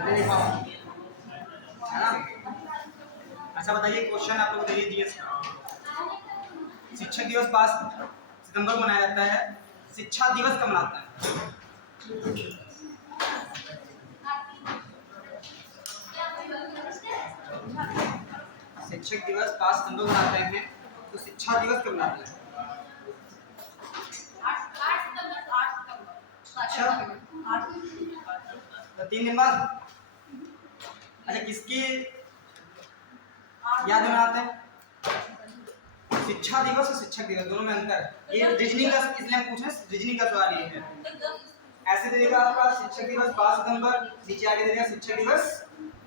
है ना। अच्छा बताइए, क्वेश्चन आप लोग दे दिए। शिक्षक दिवस 5 सितंबर को मनाया जाता है। शिक्षा दिवस कब मनाता है? शिक्षक दिवस 5 सितंबर को मनाते हैं, तो शिक्षा दिवस कब मनाते हैं? अच्छा, तो 3 दिन बाद। अच्छा, किसकी याद में मनाते हैं? शिक्षा दिवस और शिक्षक दिवस दोनों में अंतर है। ये रीजनिंग का, इसलिए हम पूछ रहे हैं, रीजनिंग का सवाल ये है। ऐसे दे देगा आपका शिक्षक दिवस 5 सितंबर, नीचे आगे दे देगा शिक्षक दिवस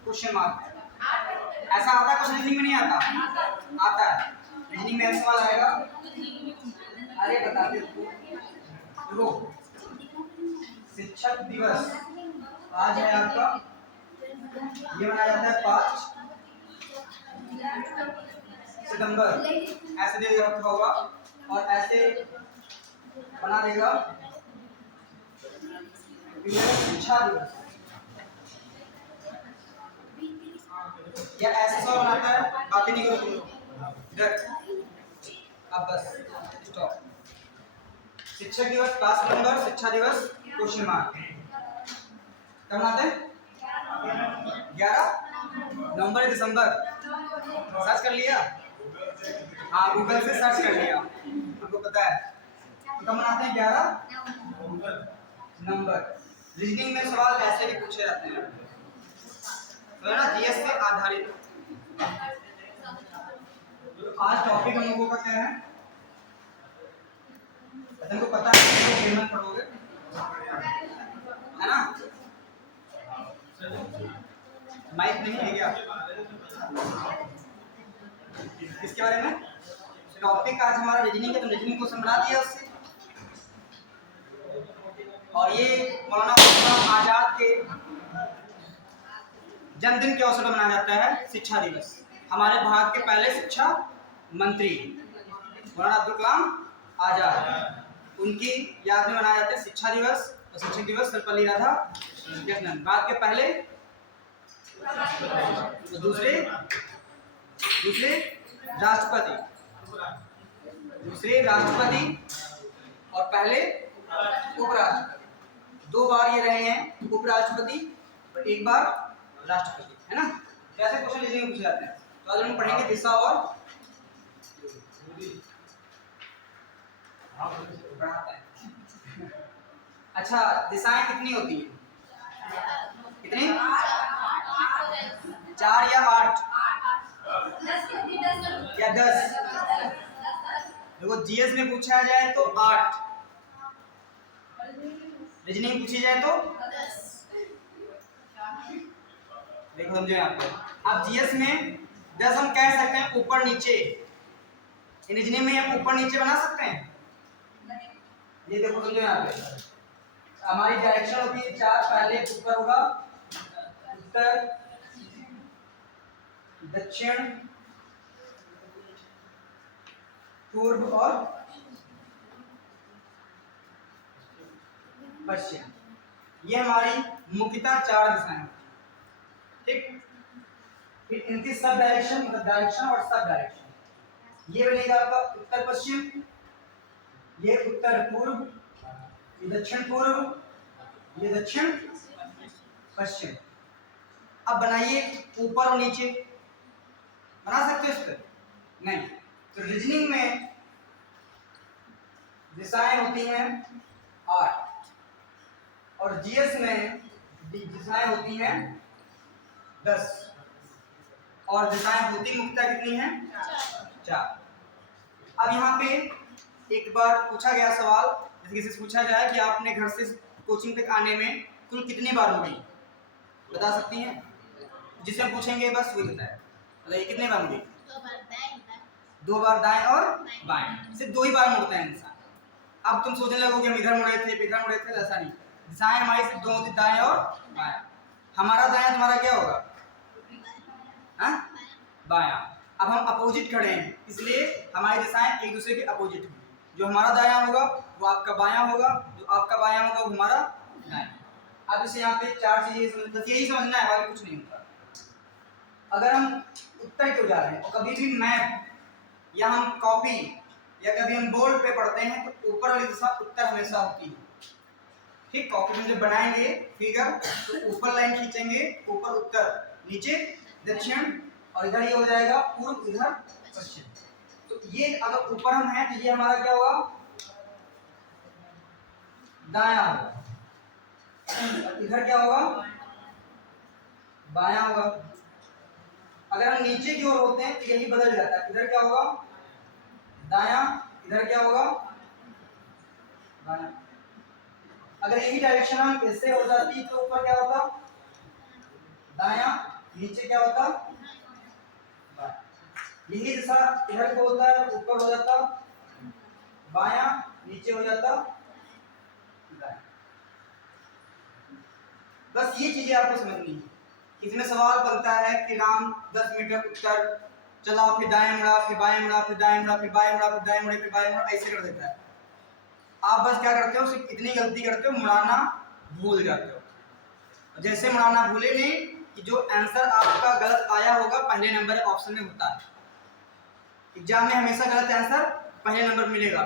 क्वेश्चन मार्क। ऐसा आता है क्वेश्चन, रीजनिंग में नहीं आता? आता है। रीजनिंग में ऐसा सवाल आएगा, अरे बताते देखो, शिक्षक दिवस आज है आपका, ये मनाया जाता है 5 सितंबर, ऐसे दे रखा होगा और ऐसे बना देगा शिक्षा दिवस, या ऐसे सवाल बनाता है, बातें नहीं करो तुम लोग इधर। अब बस स्टॉप। शिक्षक दिवस 5 सितंबर, शिक्षा दिवस क्वेश्चन मार्क। कब मनाते हैं? 11 नवंबर दिसंबर। सर्च कर लिया? हाँ, गूगल से सर्च कर लिया, हमको पता है। तो कब मनाते हैं? 11 नवंबर। रीजनिंग में सवाल ऐसे भी पूछे जाते हैं, तो है ना, जीएस से आधारित। आज टॉपिक हम लोगों का क्या है? तुमको पता है कि पेमेंट पढ़ोगे, है ना? माइक नहीं है क्या? किसके बारे में टॉपिक आज हमारा? रीजनिंग है, तो रीजनिंग को समझा दिया उससे। और ये मौलाना अब्दुल आजाद के जन्मदिन के अवसर पर मनाया जाता है शिक्षा दिवस। हमारे भारत के पहले शिक्षा मंत्री मौलाना अब्दुल कलाम आजाद, उनकी याद में मनाया जाता है शिक्षा दिवस। और शिक्षक दिवस सर्वपल्ली राधाकृष्णन, भारत के पहले दूसरे राष्ट्रपति, और पहले उपराष्ट्रपति। 2 बार ये रहे हैं उपराष्ट्रपति और 1 बार राष्ट्रपति, है ना। कैसे क्वेश्चन रीजनिंग पूछे जाते हैं, तो आज हम पढ़ेंगे दिशा और बढ़ाता है। अच्छा, दिशाएं कितनी होती हैं? कितनी? 4 या 8 या 10? देखो, जीएस में पूछा जाए तो 8, रीजनिंग पूछी जाए तो 10। देखो समझो यहाँ पे, अब जीएस में 10 हम कह सकते हैं ऊपर नीचे, रीजनिंग में हम ऊपर नीचे बना सकते हैं। ये देखो समझो यहाँ पे, हमारी डायरेक्शन होती है 4, पहले ऊपर होगा उत्तर, दक्षिण, पूर्व और पश्चिम। ये हमारी मुख्यतः 4 दिशाएं हैं, ठीक। फिर इनकी सब डायरेक्शन, मतलब डायरेक्शन और सब डायरेक्शन, ये बनेगा आपका उत्तर पश्चिम, ये उत्तर पूर्व, ये दक्षिण पूर्व, ये दक्षिण पश्चिम। अब बनाइए ऊपर और नीचे, बना सकते हो इस पर? नहीं। तो रीजनिंग में दिशाएं होती हैं 8 और जीएस में दिशाएं होती हैं 10, और दिशाएं होती मुख्यतः कितनी हैं? 4। अब यहाँ पे एक बार पूछा गया सवाल, जैसे किसी से पूछा जाए कि आपने घर से कोचिंग तक आने में कुल कितनी बार हो गई, बता सकती हैं? जिसे पूछेंगे बस वही बताए, मतलब कितने बार मुड़ी? 2 बार दाएं और बाएं, सिर्फ 2 ही बार मुड़ता है इंसान। अब तुम सोचने लगोगे हम इधर मुड़े थे, इधर मुड़े थे, ऐसा नहीं। दिशाएं हमारी सिर्फ 2 होती, दाएं और बाएं। हमारा दायां तुम्हारा क्या होगा? हाँ, बायां। अब हम अपोजिट खड़े हैं, इसलिए हमारी दिशाएं एक दूसरे के अपोजिट होंगी। जो हमारा दायां होगा वो आपका बायां होगा, जो आपका बायां होगा वो हमारा दायां। अब इसे यहाँ पे 4 चीजें बस यही समझना है, बाकी कुछ नहीं होता। अगर हम उत्तर क्यों जा रहे हैं, और कभी भी मैप या हम कॉपी या कभी हम बोर्ड पे पढ़ते हैं तो ऊपर वाली दिशा उत्तर हमेशा होती है। ठीक, कॉपी में जब बनाएंगे फिगर तो ऊपर लाइन खींचेंगे, ऊपर उत्तर, नीचे दक्षिण, और इधर ये हो जाएगा पूर्व, इधर पश्चिम। तो ये अगर ऊपर हम हैं तो ये हमारा क्या होगा, दायां होगा, इधर क्या होगा, बायां होगा। अगर हम नीचे की ओर होते हैं तो यही बदल जाता है, इधर क्या होगा, दायां, इधर क्या होगा, बायां। अगर यही डायरेक्शन हम ऐसे हो जाती तो ऊपर क्या होता, दायां, नीचे क्या होता, बायां। यही दिशा इधर को होता है, ऊपर हो जाता बायां, नीचे हो जाता दायां। बस ये चीजें आपको समझनी है। इसमें सवाल बनता है कि राम 10 मीटर उत्तर चला, फिर दाएं मुड़ा, फिर बाएं मुड़ा, फिर दाएं मुड़ा, फिर बाएं मुड़ा, फिर दाएं मुड़े, फिर बाएं मुड़ा, ऐसे कर देता है। आप बस क्या करते हो, सिर्फ इतनी गलती करते हो, मुड़ाना भूल जाते हो। जैसे मुड़ाना भूले नहीं कि जो आंसर आपका गलत आया होगा पहले नंबर ऑप्शन में होता है। एग्जाम में हमेशा गलत आंसर पहले नंबर मिलेगा,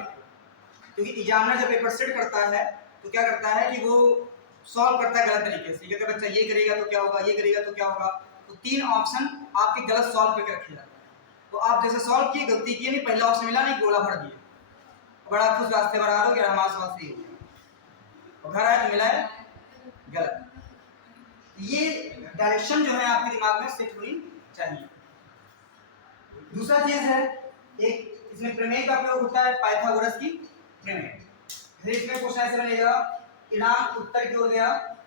क्योंकि एग्जामिनर जब पेपर सेट करता है तो क्या करता है कि वो सॉल्व करता है गलत तरीके से। कहता है बच्चा ये करेगा तो क्या होगा, ये करेगा तो क्या होगा, तो 3 ऑप्शन आपके गलत सॉल्व करके रखे जाते हैं। तो आप जैसे सॉल्व किए, गलती किए नहीं, पहला ऑप्शन मिला नहीं, गोला भर दिए, बड़ा खुश रास्ते पर आ रहे हो कि हमारा सवाल सही हो गया, और घर आए तो मिला है गलत। ये डायरेक्शन जो है आपके दिमाग में सेट होनी चाहिए। दूसरा चीज है, एक इसमें प्रमेय का प्रयोग होता है, पाइथागोरस की प्रमेय। इसमें क्वेश्चन ऐसे बनेगा, इरान उत्तर की ओर गया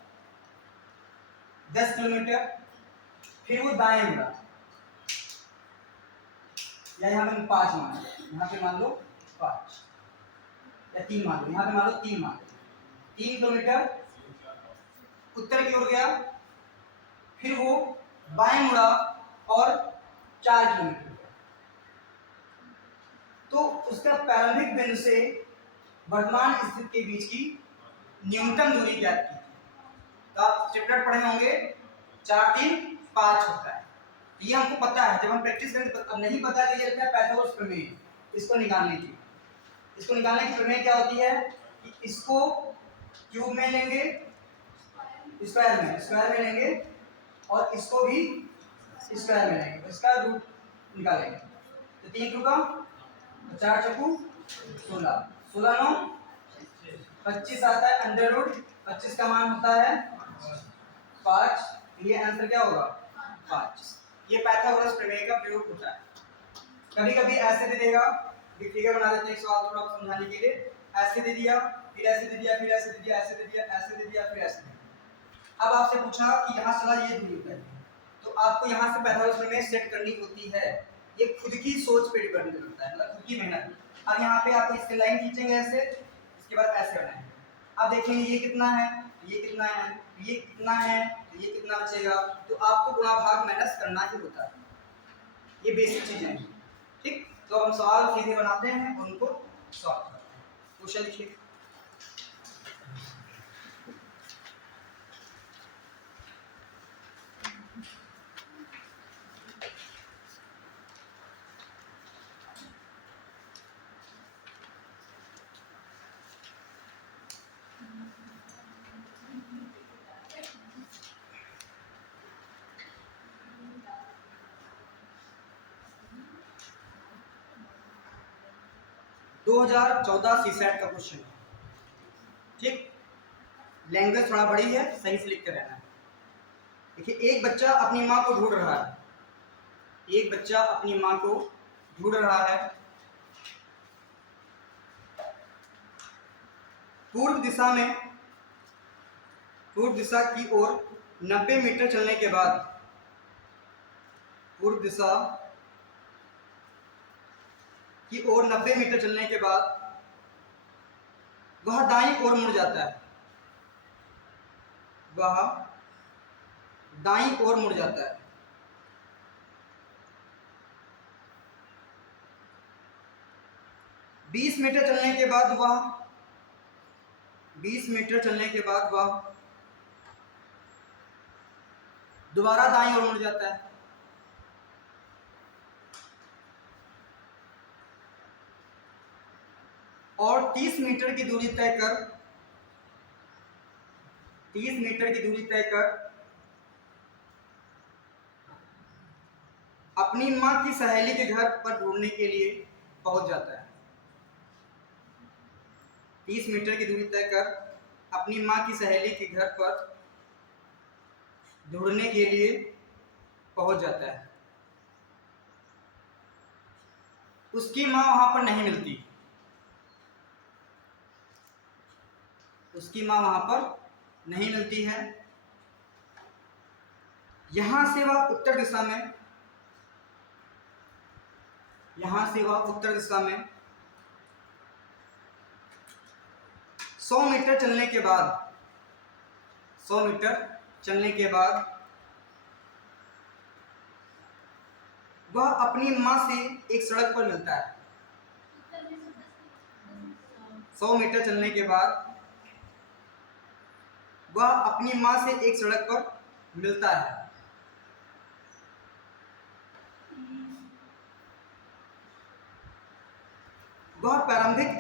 10 किलोमीटर, फिर वो दाएं मुड़ा, या यहाँ पे 5 मान लो, यहाँ पे मान लो 5 या 3 मान लो, यहाँ पे मान लो 3 मान लो, 3 किलोमीटर उत्तर की ओर गया, फिर वो बाएं मुड़ा और 4 किलोमीटर, तो उसका प्रारंभिक बिंदु से वर्तमान स्थिति के बीच की न्यूनतम दूरी ज्ञात की। तो आप चैप्टर पढ़े होंगे 4 3 5 होता है, तो ये हमको पता है, जब हम प्रैक्टिस करें तो अब नहीं पता कि ये क्या पाइथागोरस प्रमेय, इसको निकालने की प्रमेय क्या होती है कि इसको क्यूब में लेंगे, स्क्वायर में लेंगे, और इसको भी स्क्वायर में लेंगे, स्क्वायर रूट निकालेंगे। तो 3 टू का 4 चक्कू 16, 16 9 25 आता है, अंडर रूट 25 का मान होता है 5, ये आंसर क्या होगा 5। ये पाइथागोरस प्रमेय का प्रयोग होता है। कभी कभी ऐसे दे देगा, फिगर बना देते हैं एक सवाल थोड़ा समझाने के लिए, ऐसे दे दिया, फिर ऐसे दे दिया, फिर ऐसे दे दिया, ऐसे दे दिया, ऐसे दे दिया, फिर ऐसे दे दिया। अब आपसे पूछा कि यहाँ चला ये दूरी है, तो आपको यहाँ से पाइथागोरस प्रमेय सेट करनी होती है। ये खुद की सोच पे डिपेंड करता है, मतलब खुद की मेहनत। अब यहाँ पे आपको इसके लाइन खींचेंगे ऐसे, इसके बाद ऐसे बनाएंगे, अब देखेंगे ये कितना है, ये कितना है, ये कितना है, ये कितना बचेगा, तो आपको गुणा भाग माइनस करना ही होता है। ये बेसिक चीजें हैं, ठीक। तो हम सवाल सीधे बनाते हैं और उनको सॉल्व करते हैं। क्वेश्चन लिखिए। दो 2014 सीसैट का क्वेश्चन, ठीक। लैंग्वेज थोड़ा बड़ी है, सही से लिखते रहना है। देखिए, एक बच्चा अपनी माँ को ढूंढ रहा है, एक बच्चा अपनी माँ को ढूंढ रहा है। पूर्व दिशा की ओर 90 मीटर चलने के बाद, पूर्व दिशा की ओर 90 मीटर चलने के बाद वह दाईं ओर मुड़ जाता है, वह दाईं ओर मुड़ जाता है। बीस मीटर चलने के बाद वह दोबारा दाईं ओर मुड़ जाता है। और 30 मीटर की दूरी तय कर 30 मीटर की दूरी तय कर अपनी मां की सहेली के घर पर ढूंढने के लिए पहुंच जाता है। 30 मीटर की दूरी तय कर अपनी मां की सहेली के घर पर ढूंढने के लिए पहुंच जाता है। उसकी मां वहां पर नहीं मिलती। उसकी मां वहां पर नहीं मिलती है। यहां से वह उत्तर दिशा में 100 मीटर चलने के बाद 100 मीटर चलने के बाद वह अपनी मां से एक सड़क पर मिलता है। 100 मीटर चलने के बाद वह अपनी मां से एक सड़क पर मिलता है। वह प्रारंभिक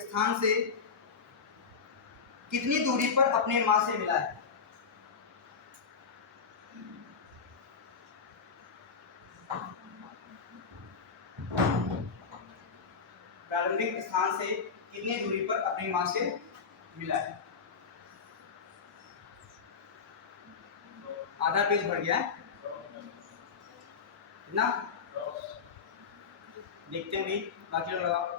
स्थान से कितनी दूरी पर अपने मां से मिला है? प्रारंभिक स्थान से कितनी दूरी पर अपनी मां से मिला है? आधा पेज भर गया है ना? देखते हैं भी बाकी लोग लगाओ।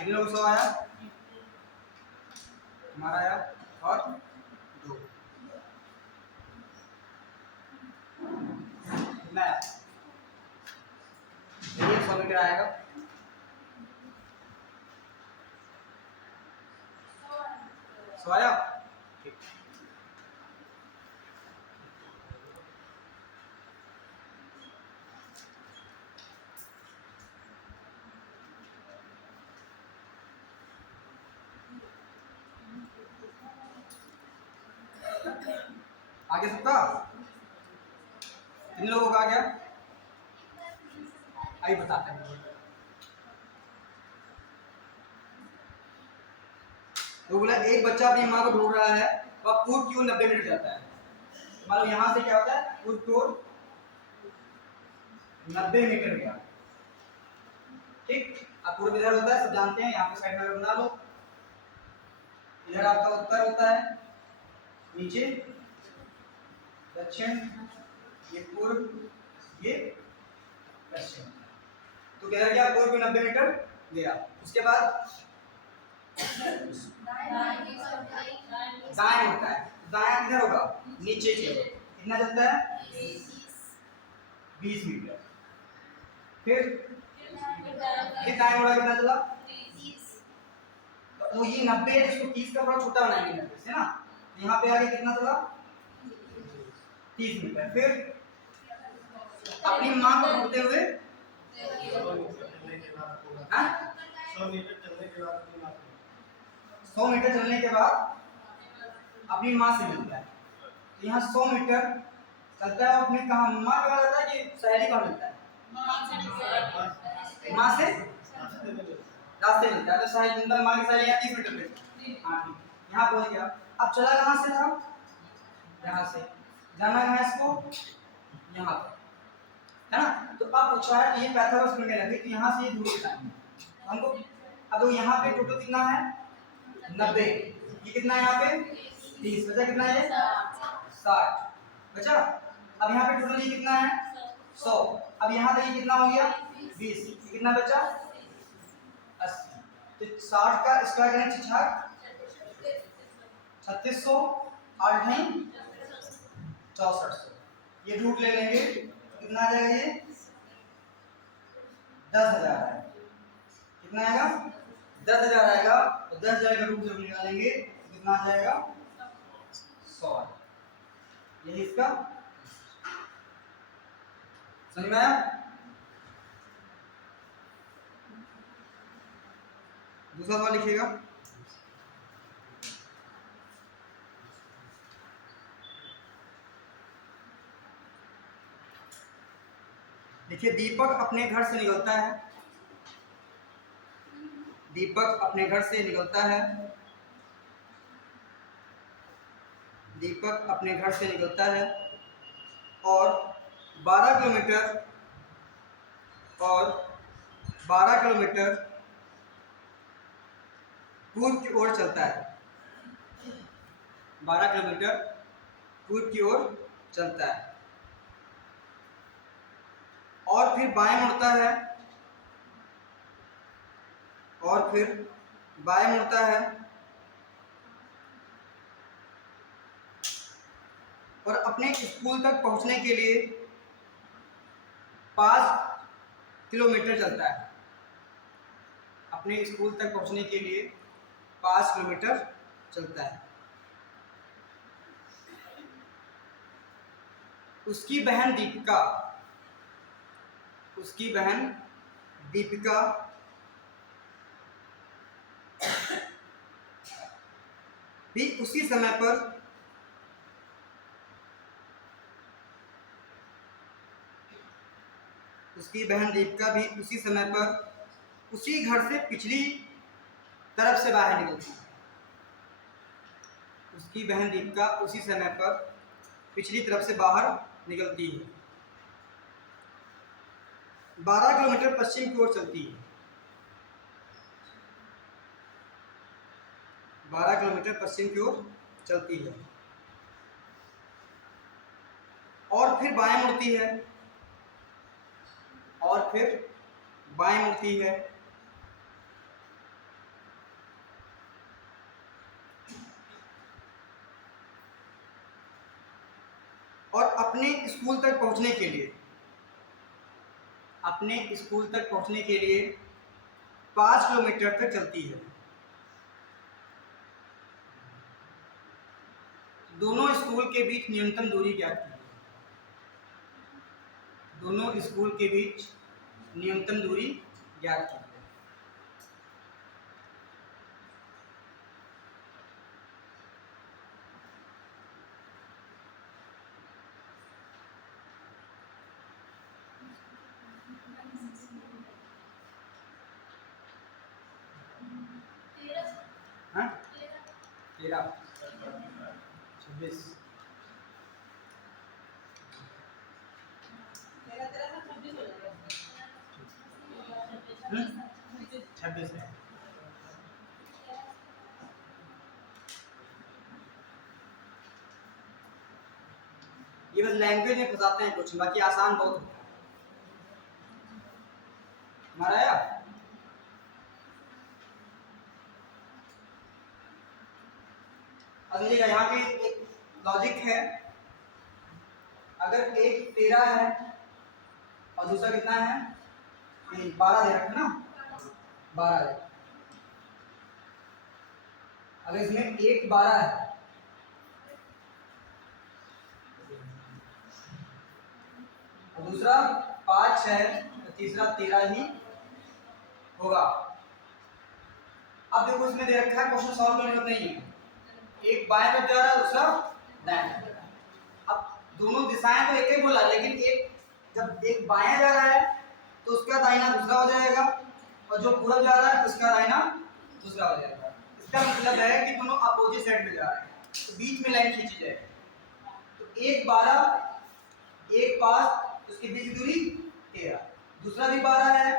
कितने लोग 100 आया? हमारा आया और 2 कितना आया? 100 मीटर आएगा। 100 आया? ठीक। आगे सबका कितने लोगों का आ गया? आइए बताते हैं। तो बोला एक बच्चा अपनी माँ को ढूंढ रहा है, वह पूर्व की ओर 90 मीटर जाता है। मान लो यहाँ से क्या होता है, पूर्व की ओर 90 मीटर गया। ठीक, अब पूर्व इधर होता है, सब जानते हैं, यहाँ पे साइड में बना लो। इधर आपका उत्तर होता है, नीचे दक्षिण, ये पूर्व, ये पश्चिम। तो कह रहा क्या पूर्व 90 मीटर गया। उसके बाद दाएं होता है, दाएं किधर होगा? नीचे की ओर। कितना चलता है? 20 मीटर। फिर दाएं मुड़ा कितना चला? 30। तो ये 90 है, इसको 30 का थोड़ा छोटा बनाएंगे 90 से ना। यहाँ पे आगे कितना चला? 30 मीटर। फिर अपनी मां को ढूंढते हुए 100 मीटर चलने के बाद अपनी मां से मिलता है। तो यहाँ 100 मीटर चलता है, अपनी कहाँ मां के पास जाता है कि सहेली कहाँ मिलता है? मां से रास्ते मिलता है। तो सहेली मां की सहेली 30 मीटर पे। हाँ ठीक, यहाँ पहुंच गया। अब चला कहाँ से था? यहाँ से। जाना है इसको यहाँ पर, है ना? तो अब पूछा है कि ये पाइथागोरस प्रमेय लगे कि यहाँ से ये दूरी कितना है हमको। अब यहाँ पे टोटल कितना है? 90। ये कितना है यहाँ पे? 30। बचा कितना है? 60 बचा। अब यहाँ पे टोटल ये कितना है? 100। अब यहाँ तक ये कितना हो गया? 20। ये कितना बचा? 80। तो 60 का स्क्वायर करें 3600, 8 नहीं 6400। ये रूट ले लेंगे, कितना आ जाएगा? ये 10,000 है। कितना आएगा? 10,000 आएगा। तो 10,000 का रूट जब निकालेंगे तो कितना आ जाएगा? 100। यही इसका समझ में आया। दूसरा सवाल लिखिएगा। देखिए, दीपक अपने घर से निकलता है। दीपक अपने घर से निकलता है। दीपक अपने घर से निकलता है और 12 किलोमीटर और 12 किलोमीटर पूर्व की ओर चलता है। 12 किलोमीटर पूर्व की ओर चलता है और फिर बाएं मुड़ता है। और फिर बाएं मुड़ता है और अपने स्कूल तक पहुंचने के लिए 5 किलोमीटर चलता है। अपने स्कूल तक पहुंचने के लिए 5 किलोमीटर चलता है। उसकी बहन दीपिका भी उसी समय पर उसी घर से पिछली तरफ से बाहर निकलती है। उसकी बहन दीपिका उसी समय पर पिछली तरफ से बाहर निकलती है। 12 किलोमीटर पश्चिम की ओर चलती है। 12 किलोमीटर पश्चिम की ओर चलती है और फिर बाएं मुड़ती है। और फिर बाएं मुड़ती है और अपने स्कूल तक पहुंचने के लिए 5 किलोमीटर तक चलती है। दोनों स्कूल के बीच न्यूनतम दूरी ज्ञात कीजिए। दोनों स्कूल के बीच न्यूनतम दूरी ज्ञात कीजिए। हाँ, 13 26 26 है। ये बस लैंग्वेज में फंसाते हैं कुछ, बाकी आसान बहुत होता है। हमारा आया। अब देखिएगा, यहाँ पे एक लॉजिक है। अगर एक 13 है और दूसरा कितना है, 12 दे रखा ना, 12 है। अगर इसमें एक 12 है और दूसरा 5 है तो तीसरा 13 ही होगा। अब देखो, इसमें दे रखा है, क्वेश्चन सॉल्व करने का नहीं है। एक बाएं तरफ जा रहा है, दूसरा दाएं तरफ जा रहा है। अब दोनों दिशाएं तो एक ही बोला, लेकिन जब एक बाएं जा रहा है तो उसका दाहिना दूसरा हो जाएगा और जो पूरब जा रहा है उसका दाहिना दूसरा हो जाएगा। इसका मतलब है कि दोनों अपोजिट साइड में जा रहे हैं, तो बीच में लाइन खींची जाएगी। तो एक 12, एक 5, उसके बीच की दूरी 13, दूसरा भी 12 है,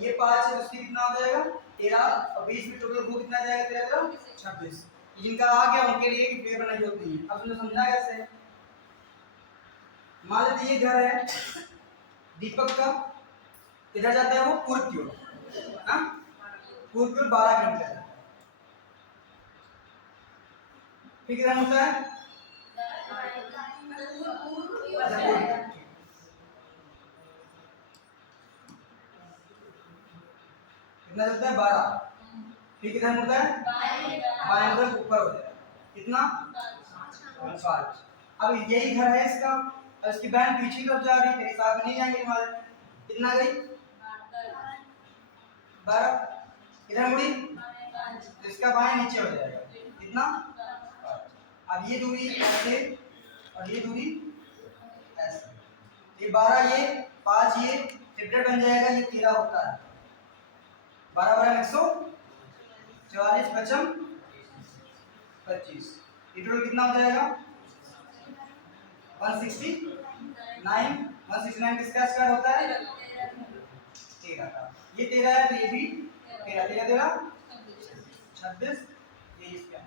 ये 5 है, उसकी कितना हो जाएगा 13, और बीच में टोटल वो कितना जाएगा 13 26। जिनका आ गया उनके लिए पेपर बनाई होती है। अब तुमने समझा कैसे। मान लेते ये घर है दीपक का, किधर जाता है वो, पूर्व की ओर, हाँ, पूर्व की ओर 12 किलोमीटर जाता है। फिर कितना होता है, कितना चलता है 12। फिर कितना मुड़ता है, बाएं तरफ ऊपर हो जाएगा, कितना 5। अब यही घर है इसका, अब इसकी बहन पीछे की तरफ जा रही है, तेरे साथ में नहीं जाएंगे हमारे। कितना गई? 12। इधर मुड़ी तो इसका बाएं नीचे हो जाएगा कितना? 5। अब ये दूरी ऐसे और ये दूरी ऐसे, ये 12 ये 5 ये ट्रिपलेट बन जाएगा, ये 13 होता है। 12 144 पचम 25, ये टोटल कितना हो जाएगा? 169। 169 किसका स्क्वायर होता है? 13 का। ये 13 है तो ये भी 13, 13 13 26, ये इसका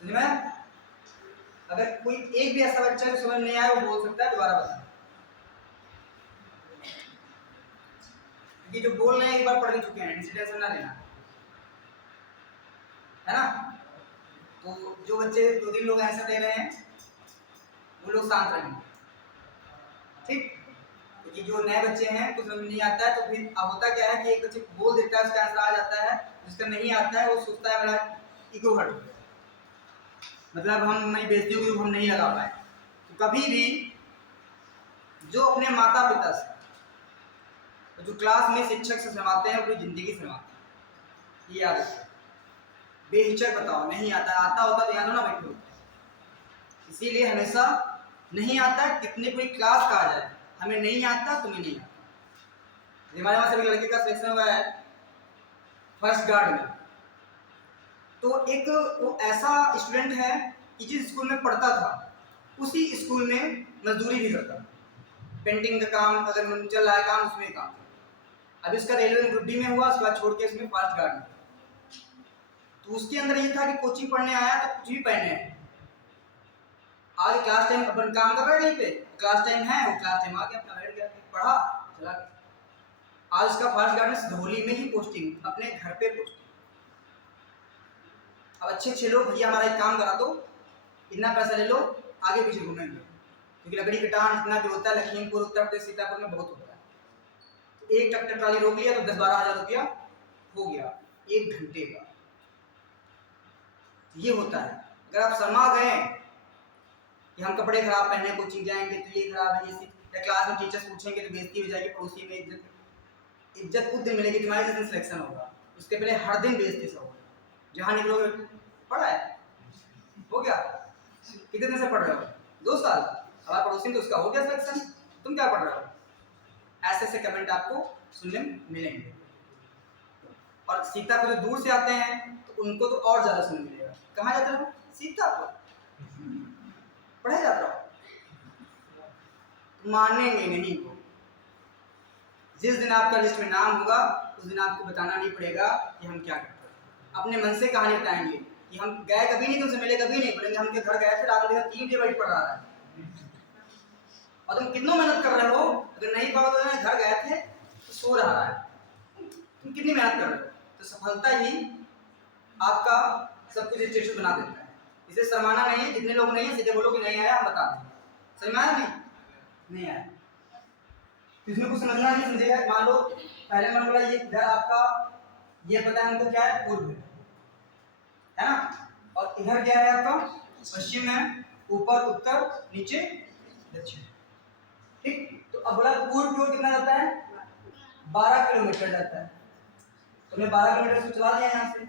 समझ में? अगर कोई एक भी ऐसा बच्चा जो समझ नहीं आया वो बोल सकता है, दोबारा बता। ये जो बोल रहे हैं एक बार पढ़ चुके हैं, इसी टेंशन ना लेना, है ना? तो जो बच्चे 2-3 लोग आंसर दे रहे हैं वो लोग शांत रहेंगे, ठीक? क्योंकि जो नए बच्चे हैं कुछ समझ नहीं आता है, तो फिर अब होता क्या है कि एक बच्चे बोल देता है, उसका आंसर आ जाता है, जिसका नहीं आता है वो सोचता है मेरा ईगो हर्ट, मतलब हम मेरी बेइज्जती होगी तो हम नहीं लगा पाए। तो कभी भी जो अपने माता पिता से, तो जो क्लास में शिक्षक से शर्माते हैं, अपनी जिंदगी से शर्माते हैं, ये याद रखिए। बेहिचक बताओ, नहीं आता, आता होता तो याद हो ना बैठो। इसीलिए हमेशा नहीं आता, कितनी पूरी क्लास का आ जाए, हमें नहीं आता, तुम्हें नहीं आता। हमारे वहां से एक लड़के का सिलेक्शन हुआ है फर्स्ट गार्ड में, तो एक वो ऐसा स्टूडेंट है कि जिस स्कूल में पढ़ता था उसी स्कूल में मजदूरी भी करता, पेंटिंग का काम अगर चल रहा है काम उसमें काम। अब इसका रेलवे में ग्रुप डी में हुआ, उसके बाद छोड़ के इसमें फर्स्ट गार्ड में। तो उसके अंदर ये था कि कोचिंग पढ़ने आया तो कुछ भी पहने हैं, आगे क्लास टाइम अपन काम कर रहा है, कहीं पे क्लास टाइम है, वो क्लास टाइम आ गया, अपना बैठ गया, पढ़ा, चला गया। आज उसका फर्स्ट गार्ड में धोली में ही पोस्टिंग, अपने घर पे पोस्टिंग। अब अच्छे लोग, भैया हमारा एक काम करा दो, इतना पैसा ले लो, आगे पीछे घूमेंगे, क्योंकि लकड़ी कटान इतना भी होता है, लखीमपुर उत्तर प्रदेश सीतापुर में बहुत होता है। तो एक ट्रैक्टर ट्राली रोक लिया तो 10-12 हज़ार रुपया हो गया 1 घंटे का। ये होता है, अगर आप शर्मा गए कि हम कपड़े खराब पहने कोचिंग जाएंगे तो ये खराब है, या क्लास में टीचर्स पूछेंगे तो बेइज्जती हो जाएगी, पड़ोसी में इज्जत उस दिन मिलेगी तुम्हारी जिस दिन सिलेक्शन होगा, उसके पहले हर दिन बेइज्जती से होगा। जहाँ निकलोगे पढ़ा है हो गया, कितने दिन से पढ़ रहे हो? 2 साल। हमारा पड़ोसी तो उसका हो गया सिलेक्शन, तुम क्या पढ़ रहे हो? ऐसे ऐसे कमेंट आपको सुनने मिलेंगे। और सीतापुर जो दूर से आते हैं तो उनको तो और ज्यादा सुनने मिलेगा। कहाँ जाते हो? सीतापुर पढ़े जाते हो, मानेंगे नहीं को। जिस दिन आपका लिस्ट में नाम होगा उस दिन आपको बताना नहीं पड़ेगा कि हम क्या करते हैं, अपने मन से कहानी बताएंगे कि हम गए कभी नहीं, तुमसे मिले कभी नहीं, पढ़ेंगे हम के घर गए थे, रात में 3 बजे पढ़ रहा है और तुम कितना मेहनत कर रहे हो, अगर नहीं पढ़ो तो घर गए थे तो सो रहा है, तुम कितनी मेहनत कर रहे हो। तो सफलता ही आपका सब कुछ स्टेटस बना देता है, इसे शर्माना नहीं है। जितने लोग नहीं है सीधे बोलो कि नहीं आया, हम बता दें, समझ में आया? नहीं आया, इसमें कुछ समझना नहीं समझेगा। मान लो पहले मैंने बोला ये इधर आपका, ये पता है हमको क्या है, पूर्व है ना, और इधर क्या है आपका पश्चिम है, ऊपर उत्तर नीचे दक्षिण, ठीक। तो अब बोला पूर्व की ओर कितना जाता है? 12 किलोमीटर जाता है, तो मैं 12 किलोमीटर से चला दिया यहाँ से।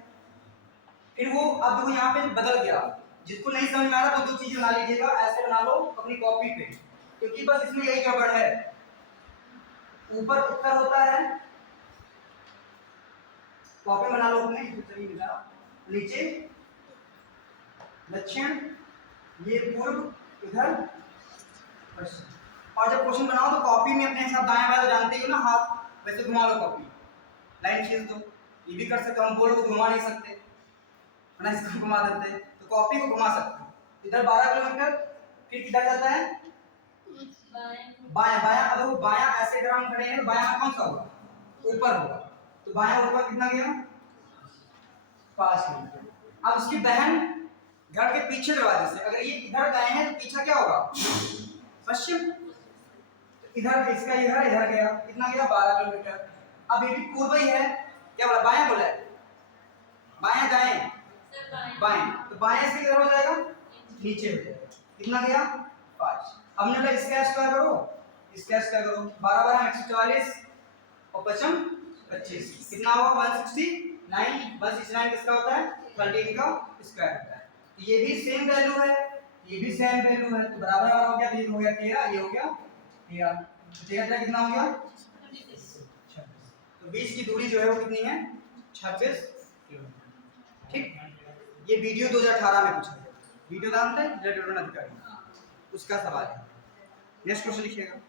फिर वो अब देखो यहाँ पे बदल गया, जिसको नहीं समझ में आ रहा तो 2 चीजें बना लीजिएगा, ऐसे बना लो अपनी कॉपी पे, क्योंकि बस इसमें यही गड़बड़ है। ऊपर उत्तर होता है, कॉपी बना लो अपने, नीचे दक्षिण, ये पूर्व, इधर पश्चिम। और जब क्वेश्चन बनाओ तो कॉपी में अपने हिसाब दाएं बाएं तो जानते ही हो ना, हाथ वैसे घुमा लो, कॉपी लाइन खींच दो, ये भी कर सकते हो। हम बोर्ड को घुमा नहीं सकते ना, इसको घुमा देते, तो कॉपी को घुमा सकते हो। इधर 12 किलोमीटर, फिर किधर जाता है? बायां। बायां, अब वो बायां ऐसे अगर हम खड़े हैं, बायां कौन सा होगा? ऊपर होगा, तो बायां ऊपर कितना गया? 5 किलोमीटर। अब उसकी बहन घर के पीछे दरवाजे से, अगर ये इधर गए हैं तो पीछा क्या होगा? पश्चिम। इधर इसका इधर गया, कितना गया? 12 किलोमीटर। अब ये भी पूर्व ही है, क्या बोला? बायां बोला है, बायां दाएं बाएं, तो बाएं से किधर हो जाएगा? नीचे हो जाएगा। कितना गया 5। हमने बोला इसका स्क्वायर करो, इसका स्क्वायर करो। 12 12 144 और 55 25 कितना होगा 169। 169 किसका होता है 13 का स्क्वायर होता है। तो ये भी सेम वैल्यू है, ये भी सेम वैल्यू है, तो बराबर बराबर हो गया। तो ये हो गया 13, ये हो गया 13। तो 13 कितना हो गया 26। तो बीच की दूरी जो है वो कितनी है 26 किलोमीटर। ठीक, ये वीडियो 2018 में पूछा गया, वीडियो नाम था ग्रेड अधिकारी, उसका सवाल है। नेक्स्ट क्वेश्चन लिखिएगा।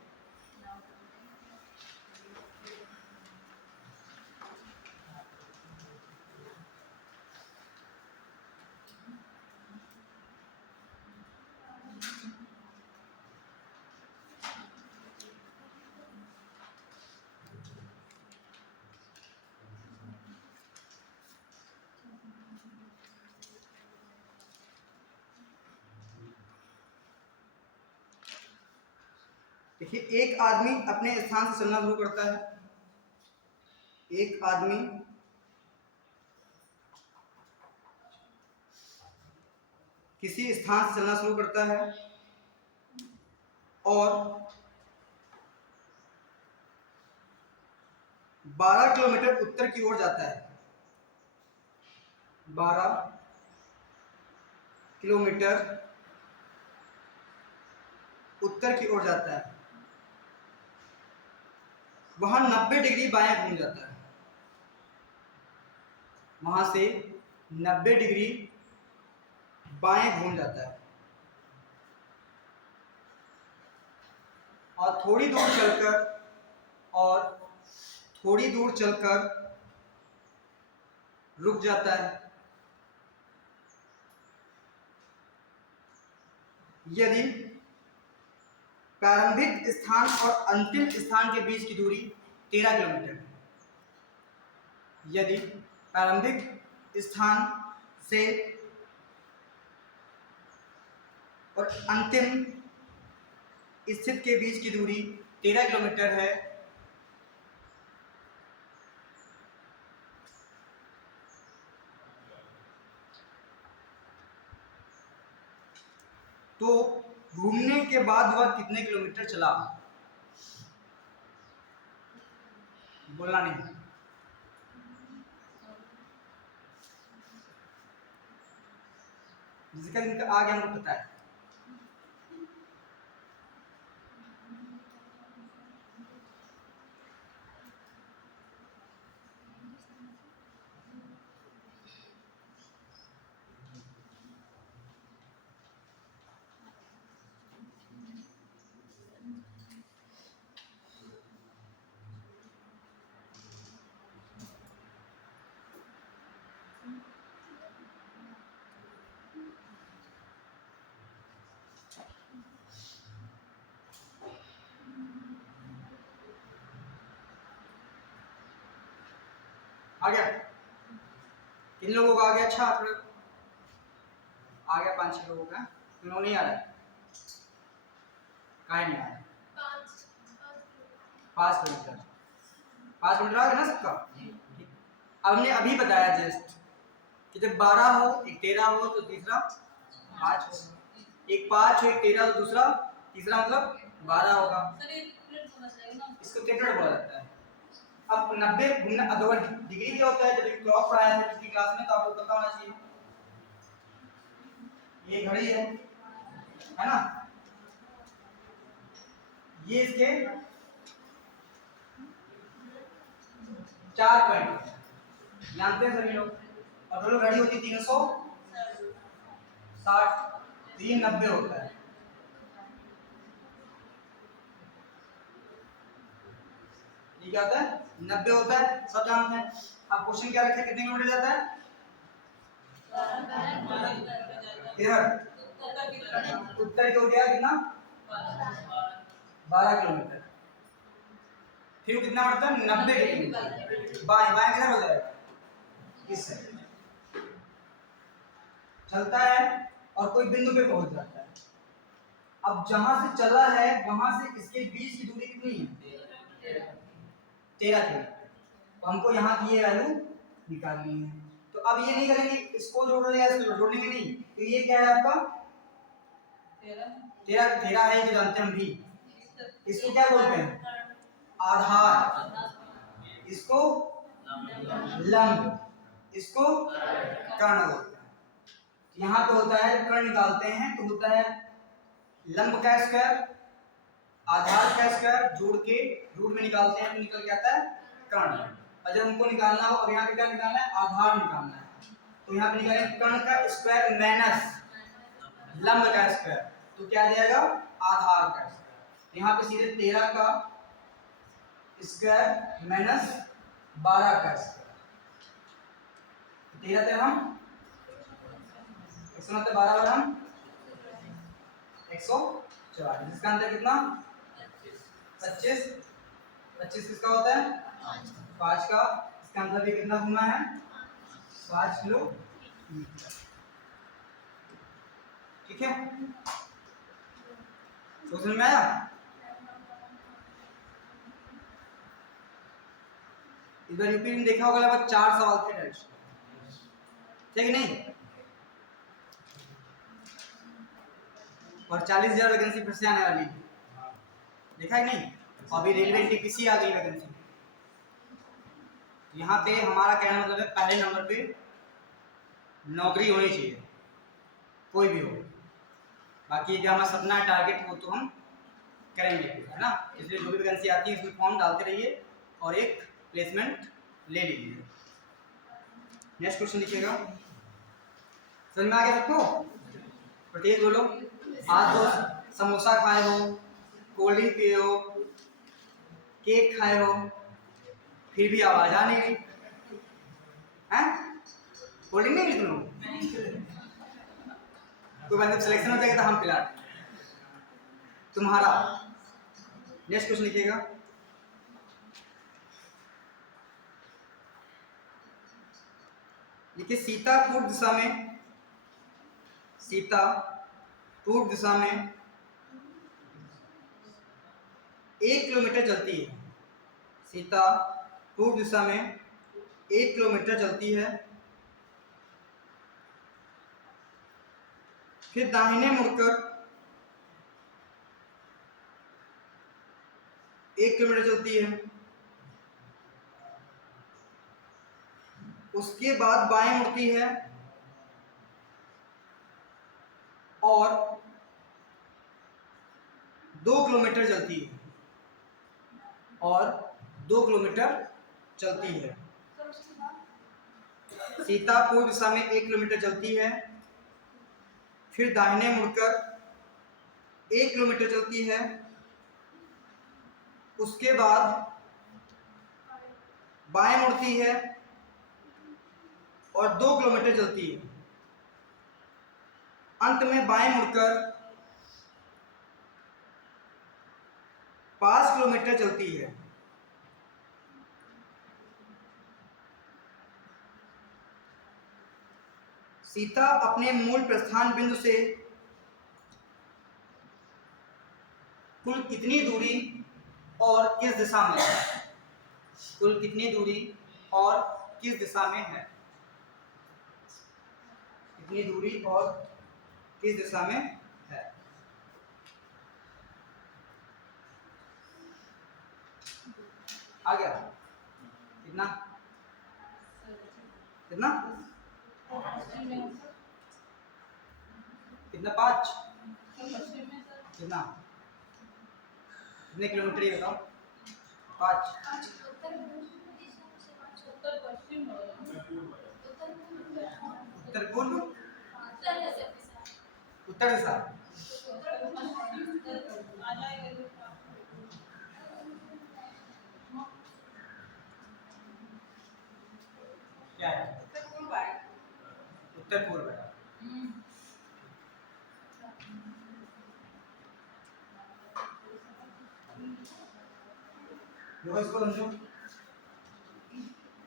देखिए, एक आदमी अपने स्थान से चलना शुरू करता है, एक आदमी किसी स्थान से चलना शुरू करता है और 12 किलोमीटर उत्तर की ओर जाता है। 12 किलोमीटर उत्तर की ओर जाता है, वहां 90 डिग्री बाएं घूम जाता है, वहां से 90 डिग्री बाएं घूम जाता है और थोड़ी दूर चलकर रुक जाता है। यदि प्रारंभिक स्थान और अंतिम स्थान के बीच की दूरी 13 किलोमीटर है, यदि प्रारंभिक स्थान से और अंतिम स्थित के बीच की दूरी 13 किलोमीटर है, तो घूमने के बाद वह कितने किलोमीटर चला? बोलना नहीं, जिसका इनका आगे हमको पता है। आ गया? किन लोगों का आ गया? अच्छा, थोड़ा आ गया, 5-6 लोगों का। क्यों नहीं आ रहा है? काहे नहीं आ रहा है? 5 किलोमीटर, 5 किलोमीटर आ गया ना सबका? अब हमने अभी बताया जस्ट कि जब 12 हो, एक 13 हो, तो तीसरा 5 हो, एक 5 हो, एक 13 तो दूसरा तीसरा मतलब 12 होगा। इसको ट्रिपलेट बोला जाता है। अब 90 अगर डिग्री क्या होता है, जब क्रॉस पढ़ाया था पिछली क्लास में, तो आपको पता होना चाहिए। ये घड़ी है ना, ये इसके 4 पॉइंट जानते हैं सभी लोग। और दोनों घड़ी होती 360, तो ये 90 होता है। ये क्या होता है? 90 होता है, सब जानते हैं। अब क्वेश्चन क्या रखा है, कितने किलोमीटर जाता है? इधर उत्तर की ओर गया कितना? 12 किलोमीटर। फिर वो कितना बढ़ता है? 90 डिग्री बाएं। बाएं किधर हो जाएगा? इस साइड चलता है और कोई बिंदु पे पहुंच जाता है। अब जहां से चला है वहां से इसके बीच की दूरी कितनी है? 13 किलोमीटर। तो हमको यहाँ की ये वैल्यू निकालनी है। तो अब ये नहीं करेंगे इसको जोड़ लिया, इसको जोड़ेंगे नहीं। तो ये क्या है आपका तेरा है, जो जानते हैं हम भी। इसको क्या बोलते हैं? आधार। इसको लंब, इसको कर्ण बोलते हैं। यहाँ पे होता है कर्ण निकालते हैं तो होता है लंब का स्क्वायर, आधार का स्क्वायर जोड़ के रूट में निकालते हैं तो निकल के आता है कर्ण। और जब हमको निकालना हो और यहाँ पे क्या निकालना है? आधार निकालना है, तो यहाँ पे निकालेंगे कर्ण का स्क्वायर माइनस लंब का स्क्वायर, तो क्या आ जाएगा? आधार का स्क्वायर। यहाँ पे सीधे 13 का स्क्वायर माइनस 12 का स्क्वायर, 13 हम 169 12 हम 144, इसका आंसर कितना? 25। 25 किसका होता है? 5 का। इसका आंसर भी कितना घूमना है? 5 किलोमीटर। ठीक है, तो समझ में आया? इस बार यूपी में देखा होगा लगभग 4 सवाल थे डायरेक्ट, ठीक है नहीं? और 40,000 वैकेंसी फिर से आने वाली है, देखा है नहीं? अभी रेलवे एनटीपीसी आ गई वैकेंसी। यहाँ पे हमारा कहना मतलब है पहले नंबर पे नौकरी होनी चाहिए, कोई भी हो। बाकी जो हमारा सपना है, टारगेट, वो तो हम करेंगे, है ना? इसलिए जो भी वैकेंसी आती है उसमें फॉर्म डालते रहिए और एक प्लेसमेंट ले लीजिए। नेक्स्ट क्वेश्चन लिखिएगा। समझ में आ गया सबको? प्रत्येक बोलो। आज तो समोसा खाए हो, कोल्ड ड्रिंक पिए हो, केक खाए हो, फिर भी आवाज आ नहीं रही है? कोल्ड ड्रिंक नहीं मिली तुम लोग? कोई बंदे सिलेक्शन हो जाएगा तो हम पिला तुम्हारा। नेक्स्ट क्वेश्चन लिखिएगा। देखिए, सीता पूर्व दिशा में, सीता पूर्व दिशा में 1 किलोमीटर चलती है। सीता पूर्व दिशा में 1 किलोमीटर चलती है, फिर दाहिने मुड़कर 1 किलोमीटर चलती है, उसके बाद बाएं मुड़ती है और 2 किलोमीटर चलती है, और 2 किलोमीटर चलती है। सीता पूर्व दिशा में 1 किलोमीटर चलती है, फिर दाहिने मुड़कर 1 किलोमीटर चलती है, उसके बाद बाएं मुड़ती है और 2 किलोमीटर चलती है, अंत में बाएं मुड़कर 5 किलोमीटर चलती है। सीता अपने मूल प्रस्थान बिंदु से कुल कितनी दूरी और किस दिशा में है? कुल कितनी दूरी और किस दिशा में है? कितनी दूरी और किस दिशा में है? आ गया? कितना कितना कितना? 5? कितना? कितने किलोमीटर ये बताओ? 5? उत्तर पूर्व, उत्तर दिशा। क्या है? उत्तर पूर्व है। देखो इसको समझो,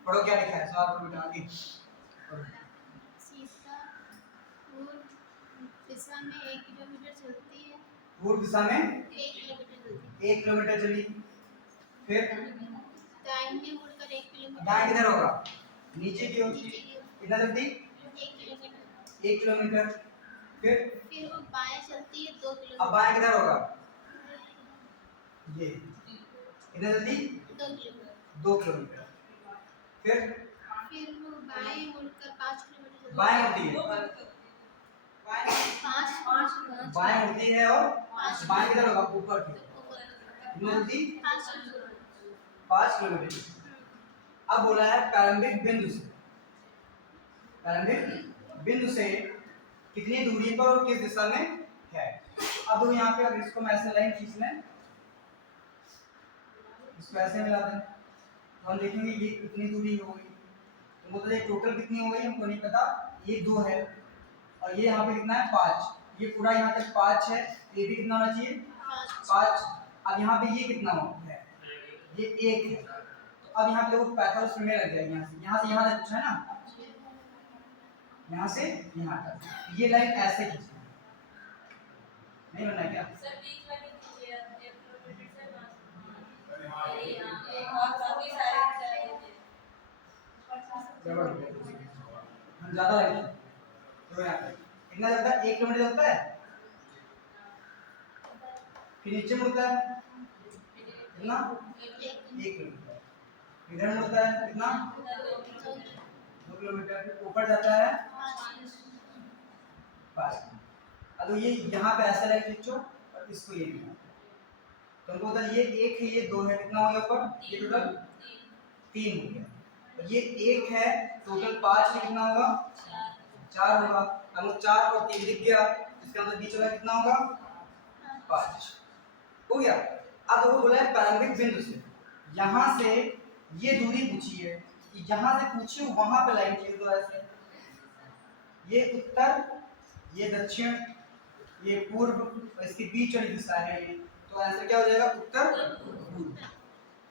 पढ़ो क्या लिखा है सवाल पर, बेटा आगे सीता पूर्व दिशा में 1 किलोमीटर चलती है। पूर्व दिशा में 1 किलोमीटर चलती है। 1 किलोमीटर चली, फिर दाहिने मुड़कर 1 किलोमीटर। दाएं किधर होगा? नीचे की ओर। कितना चलती? 1 किलोमीटर। 1 किलोमीटर। फिर वो बाएं चलती है 2 2 अब किलोमीटर। बाएं किधर होगा? ये इधर जल्दी 2 किलोमीटर। 2 किलोमीटर। फिर फिर वो बाएं मुड़कर 5 किलोमीटर चलती बाएं होती है, 5 बाएं होती है और पाँच। बाएं किधर होगा? ऊपर की। ऊपर जल्दी 5 किलोमीटर। 5 किलोमीटर। अब बोला है प्रारंभिक बिंदु से, प्रारंभिक बिंदु से कितनी दूरी पर और किस दिशा में है। अब यहाँ पे अगर इसको मैं ऐसे लाइन खींच लें, इसको ऐसे मिला दें, तो हम देखेंगे ये कितनी दूरी हो गई। तो मतलब ये टोटल कितनी हो गई हमको नहीं पता, ये 2 है और ये यहाँ पे कितना है 5, ये पूरा यहाँ तक 5 है, ये भी कितना होना चाहिए 5। अब यहाँ पे ये कितना है, ये 1 है। तो अब यहाँ पे देखो 45 मिनट लग जाएगी, यहाँ से यहाँ तक कुछ है ना, यहाँ से यहाँ तक ये लाइन ऐसे खींचना है, नहीं बनना है क्या? सर बीच वाली कीजिए 1 किलोमीटर से 5 एक और बाकी सारे चाहिए। हम ज्यादा लाइन तो यहाँ पे कितना चलता है? 1 किलोमीटर चलता है। फिर नीचे मुड़ता है कितना? 1 किलोमीटर। इधर मुड़ता है कितना? 2 किलोमीटर। फिर ऊपर जाता है 5। अब ये यहाँ पे ऐसा लाइन खींचो और इसको ये मिला, तो हमको उधर ये 1 है, ये 2 है, कितना हो गया ऊपर? ये टोटल 3 हो गया। और ये 1 है, टोटल 5 में कितना होगा? 4 होगा। हम 4 और 3 दिख गया, इसका मतलब बीच वाला कितना होगा? 5 हो गया। अब वो बोला है प्रारंभिक बिंदु से, यहाँ से ये दूरी पूछी है कि जहाँ से पूछी वहां पे लाइन खींच दो ऐसे, ये उत्तर, ये दक्षिण, ये पूर्व और इसके बीच वाली दिशा है ये, तो आंसर क्या हो जाएगा? उत्तर पूर्व।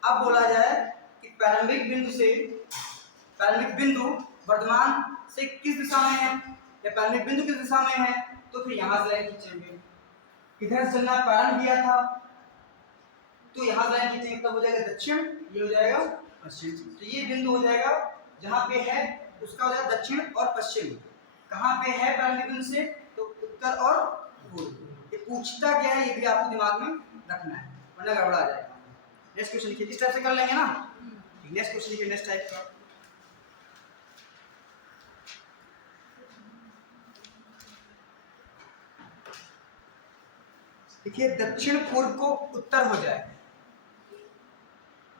अब बोला जाए कि प्रारंभिक बिंदु से, प्रारंभिक बिंदु वर्तमान से किस दिशा में है या प्रारंभिक बिंदु किस दिशा में है, तो फिर यहाँ से लाइन खींचेंगे। किधर से चलना प्रारंभ किया था, तो यहाँ से लाइन खींचेंगे, तब हो जाएगा दक्षिण, ये हो जाएगा पश्चिम। तो ये बिंदु हो जाएगा जहाँ पे है उसका हो जाएगा दक्षिण और पश्चिम। कहाँ पे है प्रारंभिक बिंदु से, तो उत्तर और पूर्व। ये पूछता क्या है ये भी आपको दिमाग में रखना है, वरना गड़बड़ा जाएगा। नेक्स्ट क्वेश्चन लिखिए, इस टाइप से कर लेंगे ना। नेक्स्ट क्वेश्चन लिखिए, नेक्स्ट टाइप का। देखिए दक्षिण पूर्व को उत्तर हो जाए,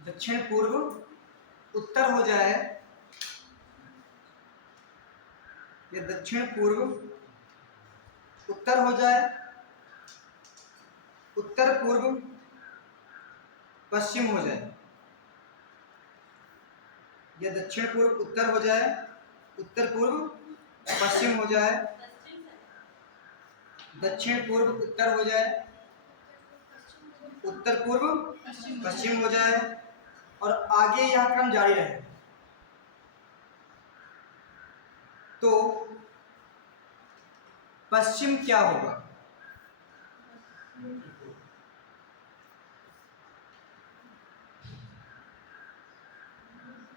दक्षिण पूर्व उत्तर हो जाए, या दक्षिण पूर्व उत्तर हो जाए, उत्तर पूर्व पश्चिम हो जाए, या दक्षिण पूर्व उत्तर हो जाए, उत्तर पूर्व पश्चिम हो जाए, दक्षिण पूर्व उत्तर हो जाए, उत्तर पूर्व पश्चिम हो जाए, और आगे यह क्रम जारी रहे, तो पश्चिम क्या होगा?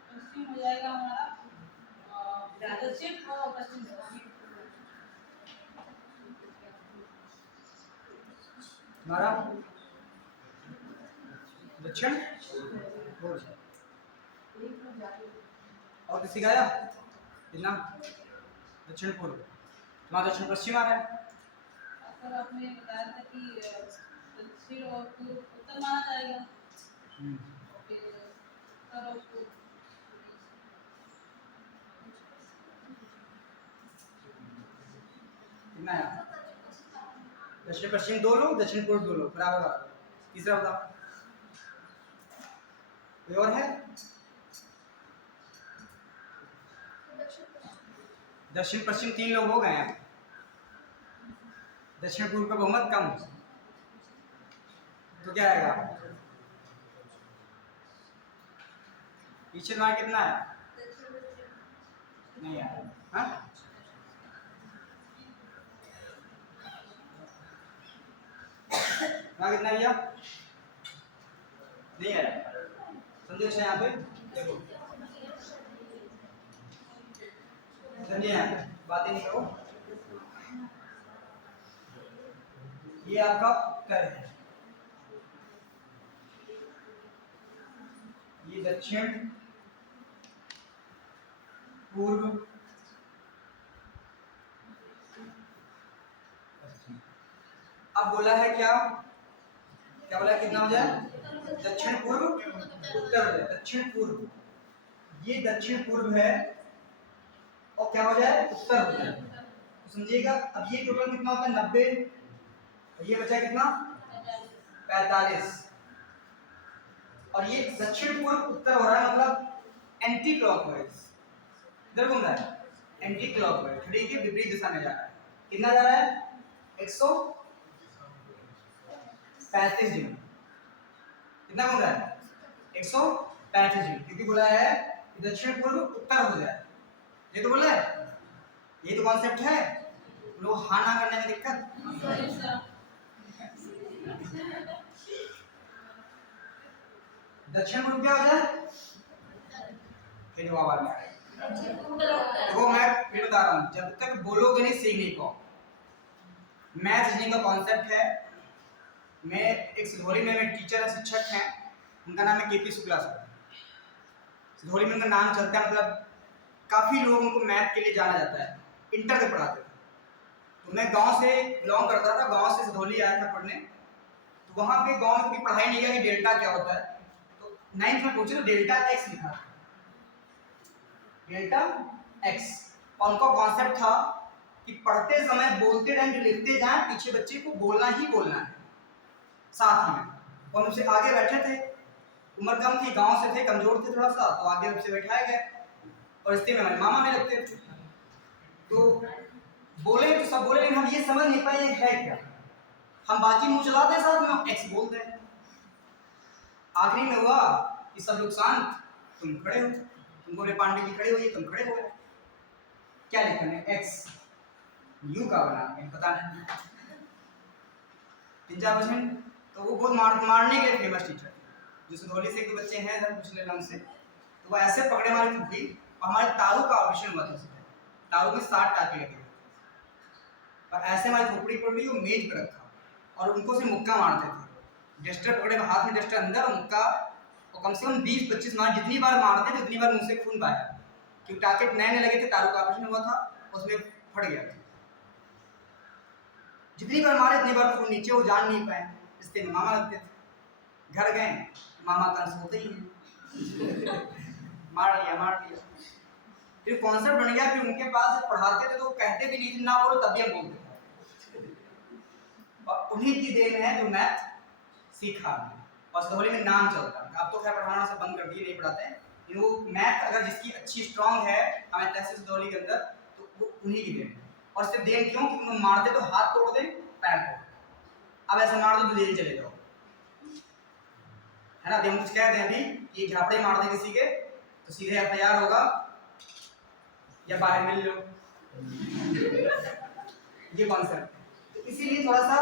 पश्चिम हो जाएगा हमारा दक्षिण और पश्चिम। हमारा दक्षिण और किसी का आया इतना दक्षिण पूर्व, तुम्हारा दक्षिण पश्चिम आ रहा है। सर आपने बताया था कि दक्षिण और पूर्व उत्तर माना जाएगा, फिर उत्तर और पूर्व कितना है? दक्षिण पश्चिम 2 लोग, दक्षिण पूर्व 2 लोग, बराबर बराबर। तीसरा बताओ, कोई और है? दक्षिण पश्चिम 3 लोग हो गए हैं, दक्षिण पूर्व का बहुमत कम, तो क्या आएगा? पीछे तुम्हारा कितना है? नहीं आया। हाँ कितना भैया? नहीं आया। संदेश है यहाँ पे देखो, बातें नहीं करो। ये आपका उत्तर है, ये दक्षिण पूर्व पश्चिम। अब बोला है क्या क्या बोला है, कितना हो जाए, दक्षिण पूर्व उत्तर हो जाए, दक्षिण पूर्व, ये दक्षिण पूर्व है और क्या हो जाए, उत्तर हो जाए। तो समझिएगा अब ये टोटल कितना होता है 90, और ये बचा कितना 45, और ये दक्षिण पूर्व उत्तर हो रहा है, मतलब एंटी क्लॉकवाइज, इधर घूम रहा है, एंटी क्लॉकवाइज, घड़ी के विपरीत दिशा में जा रहा है। कितना जा रहा है, 135 डिग्री। कितना घूम रहा है, 135 डिग्री, क्योंकि बोला है कि दक्षिण पूर्व उत्तर हो जाए, ये तो बोला है, ये तो कॉन्सेप्ट है। लोग हाँ ना करने में दिक्कत, दक्षिण पूर्व क्या हो जाए, फिर जवाब आ गया। देखो मैं फिर बता रहा हूँ, जब तक बोलोगे नहीं सीख नहीं पाओ। मैथ रीजनिंग का कॉन्सेप्ट है। मैं एक सिधौली में मेरे टीचर है, शिक्षक हैं, उनका नाम है केपी शुक्ला सर। सिधौली में उनका नाम चलता है, मतलब काफ़ी लोग उनको मैथ के लिए जाना जाता है, इंटर तक पढ़ाते थे। तो मैं गांव से बिलोंग करता था, गांव से सिधौली आया था पढ़ने, तो वहाँ पे गांव में कभी पढ़ाई नहीं किया कि डेल्टा क्या होता है। तो 9th में पूछे तो डेल्टा एक्स लिखा था, डेल्टा एक्स, और उनका कॉन्सेप्ट था कि पढ़ते समय बोलते रहें, लिखते जाएं, पीछे बच्चे को बोलना ही बोलना है साथ में। और उनसे आगे बैठे थे, उम्र कम थी, गांव से थे, कमजोर थे थोड़ा सा, तो आगे हमसे बैठाए गए, और रिश्ते में हमारे मामा में लगते थे। तो बोले तो सब बोले, लेकिन हम ये समझ नहीं पाए ये है क्या। हम बाकी मुंह चलाते साथ में, हम एक्स बोलते हैं। आखिरी में हुआ कि सब लोग शांत, तुम खड़े हो, तुम बोले पांडे जी खड़े होइए, तुम खड़े हो गए। क्या लिखा है, एक्स, यू का बना है पता नहीं, 3-4%। तो वो बहुत मारने के लिए फेमस टीचर, जो सिधौली से एक बच्चे हैं इधर पिछले लंग से, तो वो ऐसे पकड़े हमारी खुदी, और हमारे तारू का ऑपरेशन हुआ था, तारू में 60 टाके लगे, और ऐसे हमारी खोपड़ी पड़ी, वो मेज पर रखा, और उनको से मुक्का मारते थे, डस्टर पकड़े, हाथ में डस्टर अंदर, और मुक्का, और कम से कम 20-25 मार, जितनी बार मारते थे उतनी बार मुंह से खून बहाया, क्योंकि टाके नए लगे थे, तारू का ऑपरेशन हुआ था, उसमें फट गया था। जितनी बार मारे उतनी बार खून नीचे, वो जान नहीं पाए, इससे मामा लगते थे। घर गए, मामा कंस होते ही हैं, मार लिया। फिर कॉन्सेप्ट बन गया, फिर उनके पास जब पढ़ाते थे तो कहते भी नहीं थे ना बोलो, तब भी हम बोलते थे, और उन्हीं की देन है जो मैथ सीखा। और सिधौली में नाम चलता है, अब तो खैर पढ़ाना सब बंद कर दिए, नहीं पढ़ाते हैं, लेकिन वो मैथ अगर जिसकी अच्छी स्ट्रांग है हमारे तहसील सिधौली के अंदर, तो वो उन्हीं की देन है। और सिर्फ देन क्यों, कि उन्हें मारते तो हाथ तोड़ दे, पैर तोड़, अब ऐसे मार दो तो जेल चले जाओ, है ना। हम कुछ कहते हैं अभी कि झापड़े मार दे किसी के तो सीधे FIR होगा या बाहर मिल लो, ये कॉन्सेप्ट है। तो इसीलिए थोड़ा सा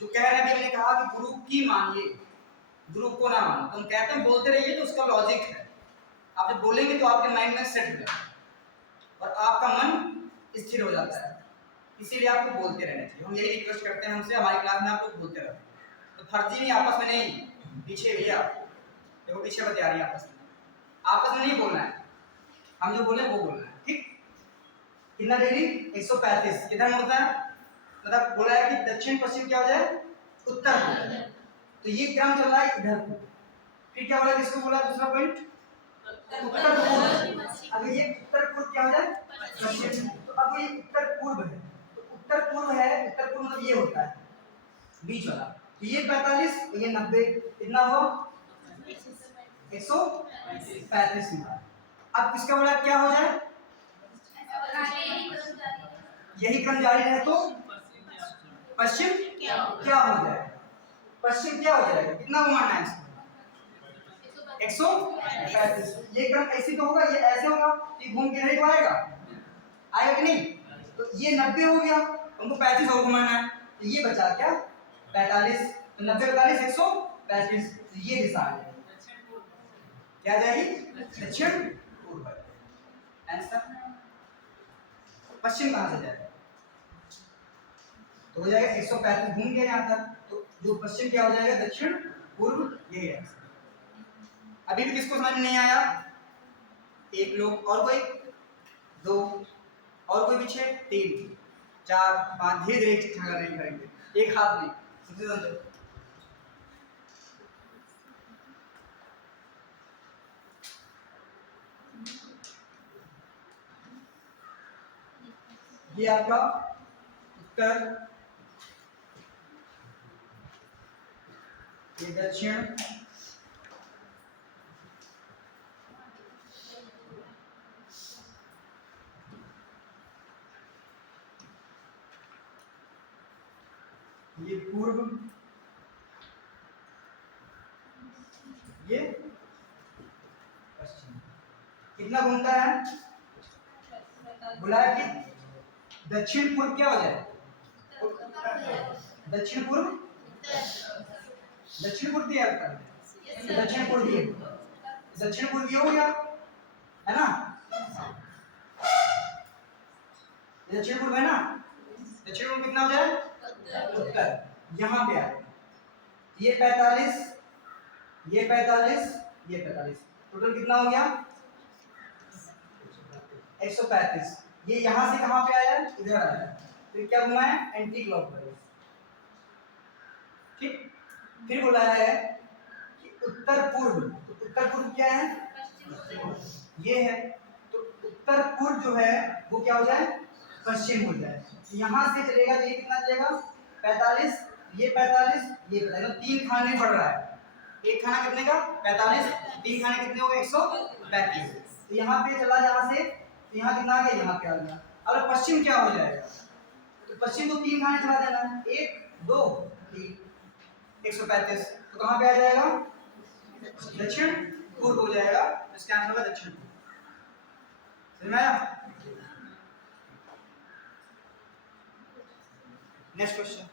जो कह रहे हैं, मैंने कहा कि गुरु की मानिए, गुरु को ना मानो। तुम कहते हैं बोलते रहिए, तो उसका लॉजिक है, आप जब बोलेंगे तो आपके माइंड में सेट हो जाता है, और आपका मन स्थिर हो जाता है। इसीलिए आपको बोलते रहना चाहिए। हम यही रिक्वेस्ट करते हैं हमसे, हमारी क्लास में आप लोग बोलते रहते हैं, तो फर्जी नहीं, आपस में नहीं, पीछे भैया देखो पीछे बता रही है, आपस में नहीं बोलना है, हम जो बोले वो बोलना है, ठीक। कितना डिग्री, 135, किधर मुड़ता है, मतलब बोला है कि दक्षिण पश्चिम क्या हो जाए, उत्तर हो जाए, तो ये क्रम चल रहा है इधर को। फिर क्या बोला, किसको बोला दूसरा पॉइंट, उत्तर पूर्व। अगर ये उत्तर पूर्व क्या हो जाए, पश्चिम, तो अब ये उत्तर पूर्व है, तो उत्तर पूर्व है, उत्तर पूर्व मतलब ये होता है बीच वाला, तो ये 45, तो ये 90, कितना हो 135 हुआ। अब किसका बोला क्या हो जाए, यही क्रम जारी रहे तो पश्चिम क्या हो जाए, पश्चिम क्या हो जाएगा, कितना घुमाना है इसको, 135। ये क्रम ऐसे तो होगा, ये ऐसे होगा, ये घूम के नहीं तो आएगा कि नहीं, तो ये 90 हो गया, हमको 35 और घुमाना है, तो ये बचा क्या 45, तो 90 45 135, तो ये दिशा आ जाएगी, क्या जाएगी, दक्षिण पूर्व। आंसर पश्चिम कहां से जाएगा, तो हो जाएगा 135 घूम गया यहाँ तक, तो जो पश्चिम क्या हो जाएगा, दक्षिण पूर्व, यही है। अभी भी किसको समझ में नहीं आया? एक लोग और कोई, दो और कोई पीछे, 3 4 5, धीरे धीरे इकट्ठा करने करेंगे, एक हाथ नहीं, सबसे समझो। ये आपका उत्तर, ये दक्षिण, ये पूर्व, ये पश्चिम। कितना घूमता है? बुलाया कि दक्षिण पूर्व क्या हो जाए, दक्षिण पूर्व, दक्षिण पूर्व दिया होता है, दक्षिण पूर्व ये, दक्षिण पूर्व ये हो गया है ना, ये दक्षिण पूर्व है ना, दक्षिण पूर्व कितना हो जाए, उत्तर। यहाँ पे आए, ये 45, ये 45, ये 45, टोटल कितना हो गया, 135। ये यहाँ से कहाँ पे आया, इधर आया, तो क्या घुमा है, एंटी क्लॉकवाइज। ठीक, फिर बुलाया है कि उत्तर पूर्व, तो उत्तर पूर्व क्या है, ये है, तो उत्तर पूर्व जो है वो क्या हो जाए, पश्चिम हो जाए। यहाँ से चलेगा तो ये कितना चलेगा, 45, ये 45, ये 45, 3 खाने बढ़ रहा है, एक खाना कितने का, 45, 3 खाने कितने हो गए, 135। तो यहाँ पे चला, यहाँ से तो यहाँ कितना आ गया, यहाँ पे आ गया। अब पश्चिम क्या हो जाएगा, तो पश्चिम को 3 खाने चला देना है, 1 2 3, 135, तो कहाँ पे आ जाएगा, दक्षिण पूर्व हो जाएगा, इसका आंसर होगा दक्षिण पूर्व। समझ में आया? नेक्स्ट क्वेश्चन,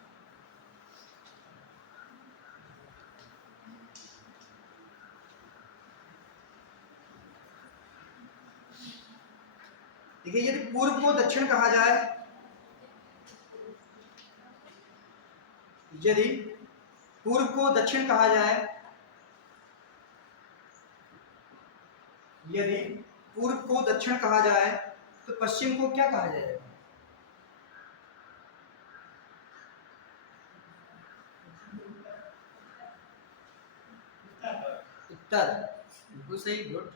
देखिए यदि पूर्व को दक्षिण कहा जाए, यदि पूर्व को दक्षिण कहा जाए, यदि पूर्व को दक्षिण कहा जाए तो पश्चिम को क्या कहा जाएगा, उत्तर। बिल्कुल सही, गुड।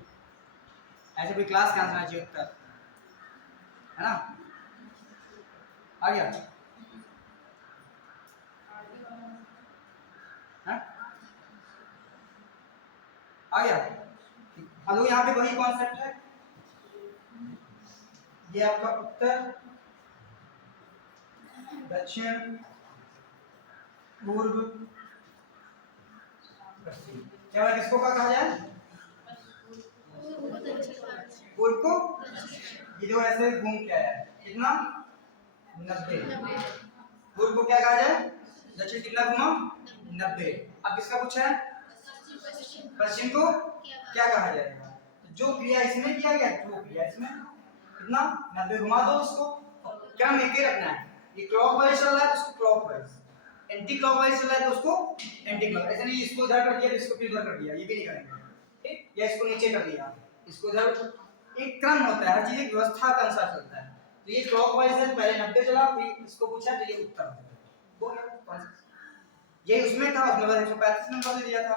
ऐसे कोई क्लास का आंसर आना चाहिए उत्तर, है ना, आ गया, है? आ गया। अब यहाँ पे वही कॉन्सेप्ट है, ये आपका उत्तर, दक्षिण, पूर्व, पश्चिम, क्या भाई किसको क्या कहा जाए, पूर्व को, ये जो ऐसे घूम के आया है, कितना, 90। पूर्व को क्या कहा जाए, दक्षिण कितना घुमा, 90। अब किसका पूछा है, पश्चिम को क्या कहा जाएगा, जो क्रिया इसमें किया गया वो क्रिया इसमें, कितना, 90 घुमा दो उसको, क्रम एक ही रखना है, ये क्लॉकवाइज चल रहा है तो उसको क्लॉकवाइज, एंटी क्लॉकवाइज चल रहा है तो उसको एंटी क्लॉक, ऐसे नहीं इसको इधर कर दिया तो इसको फिर इधर कर दिया, ये भी नहीं करेंगे, ठीक, या इसको नीचे कर दिया, इसको इधर, एक क्रम होता है, हर चीज एक व्यवस्था के अनुसार चलता है। तो ये क्लॉकवाइज है, पहले 90 चला, फिर इसको पूछा तो ये उत्तर हो गया, ये उसमें था, उसमें बस 135 नंबर दे दिया था,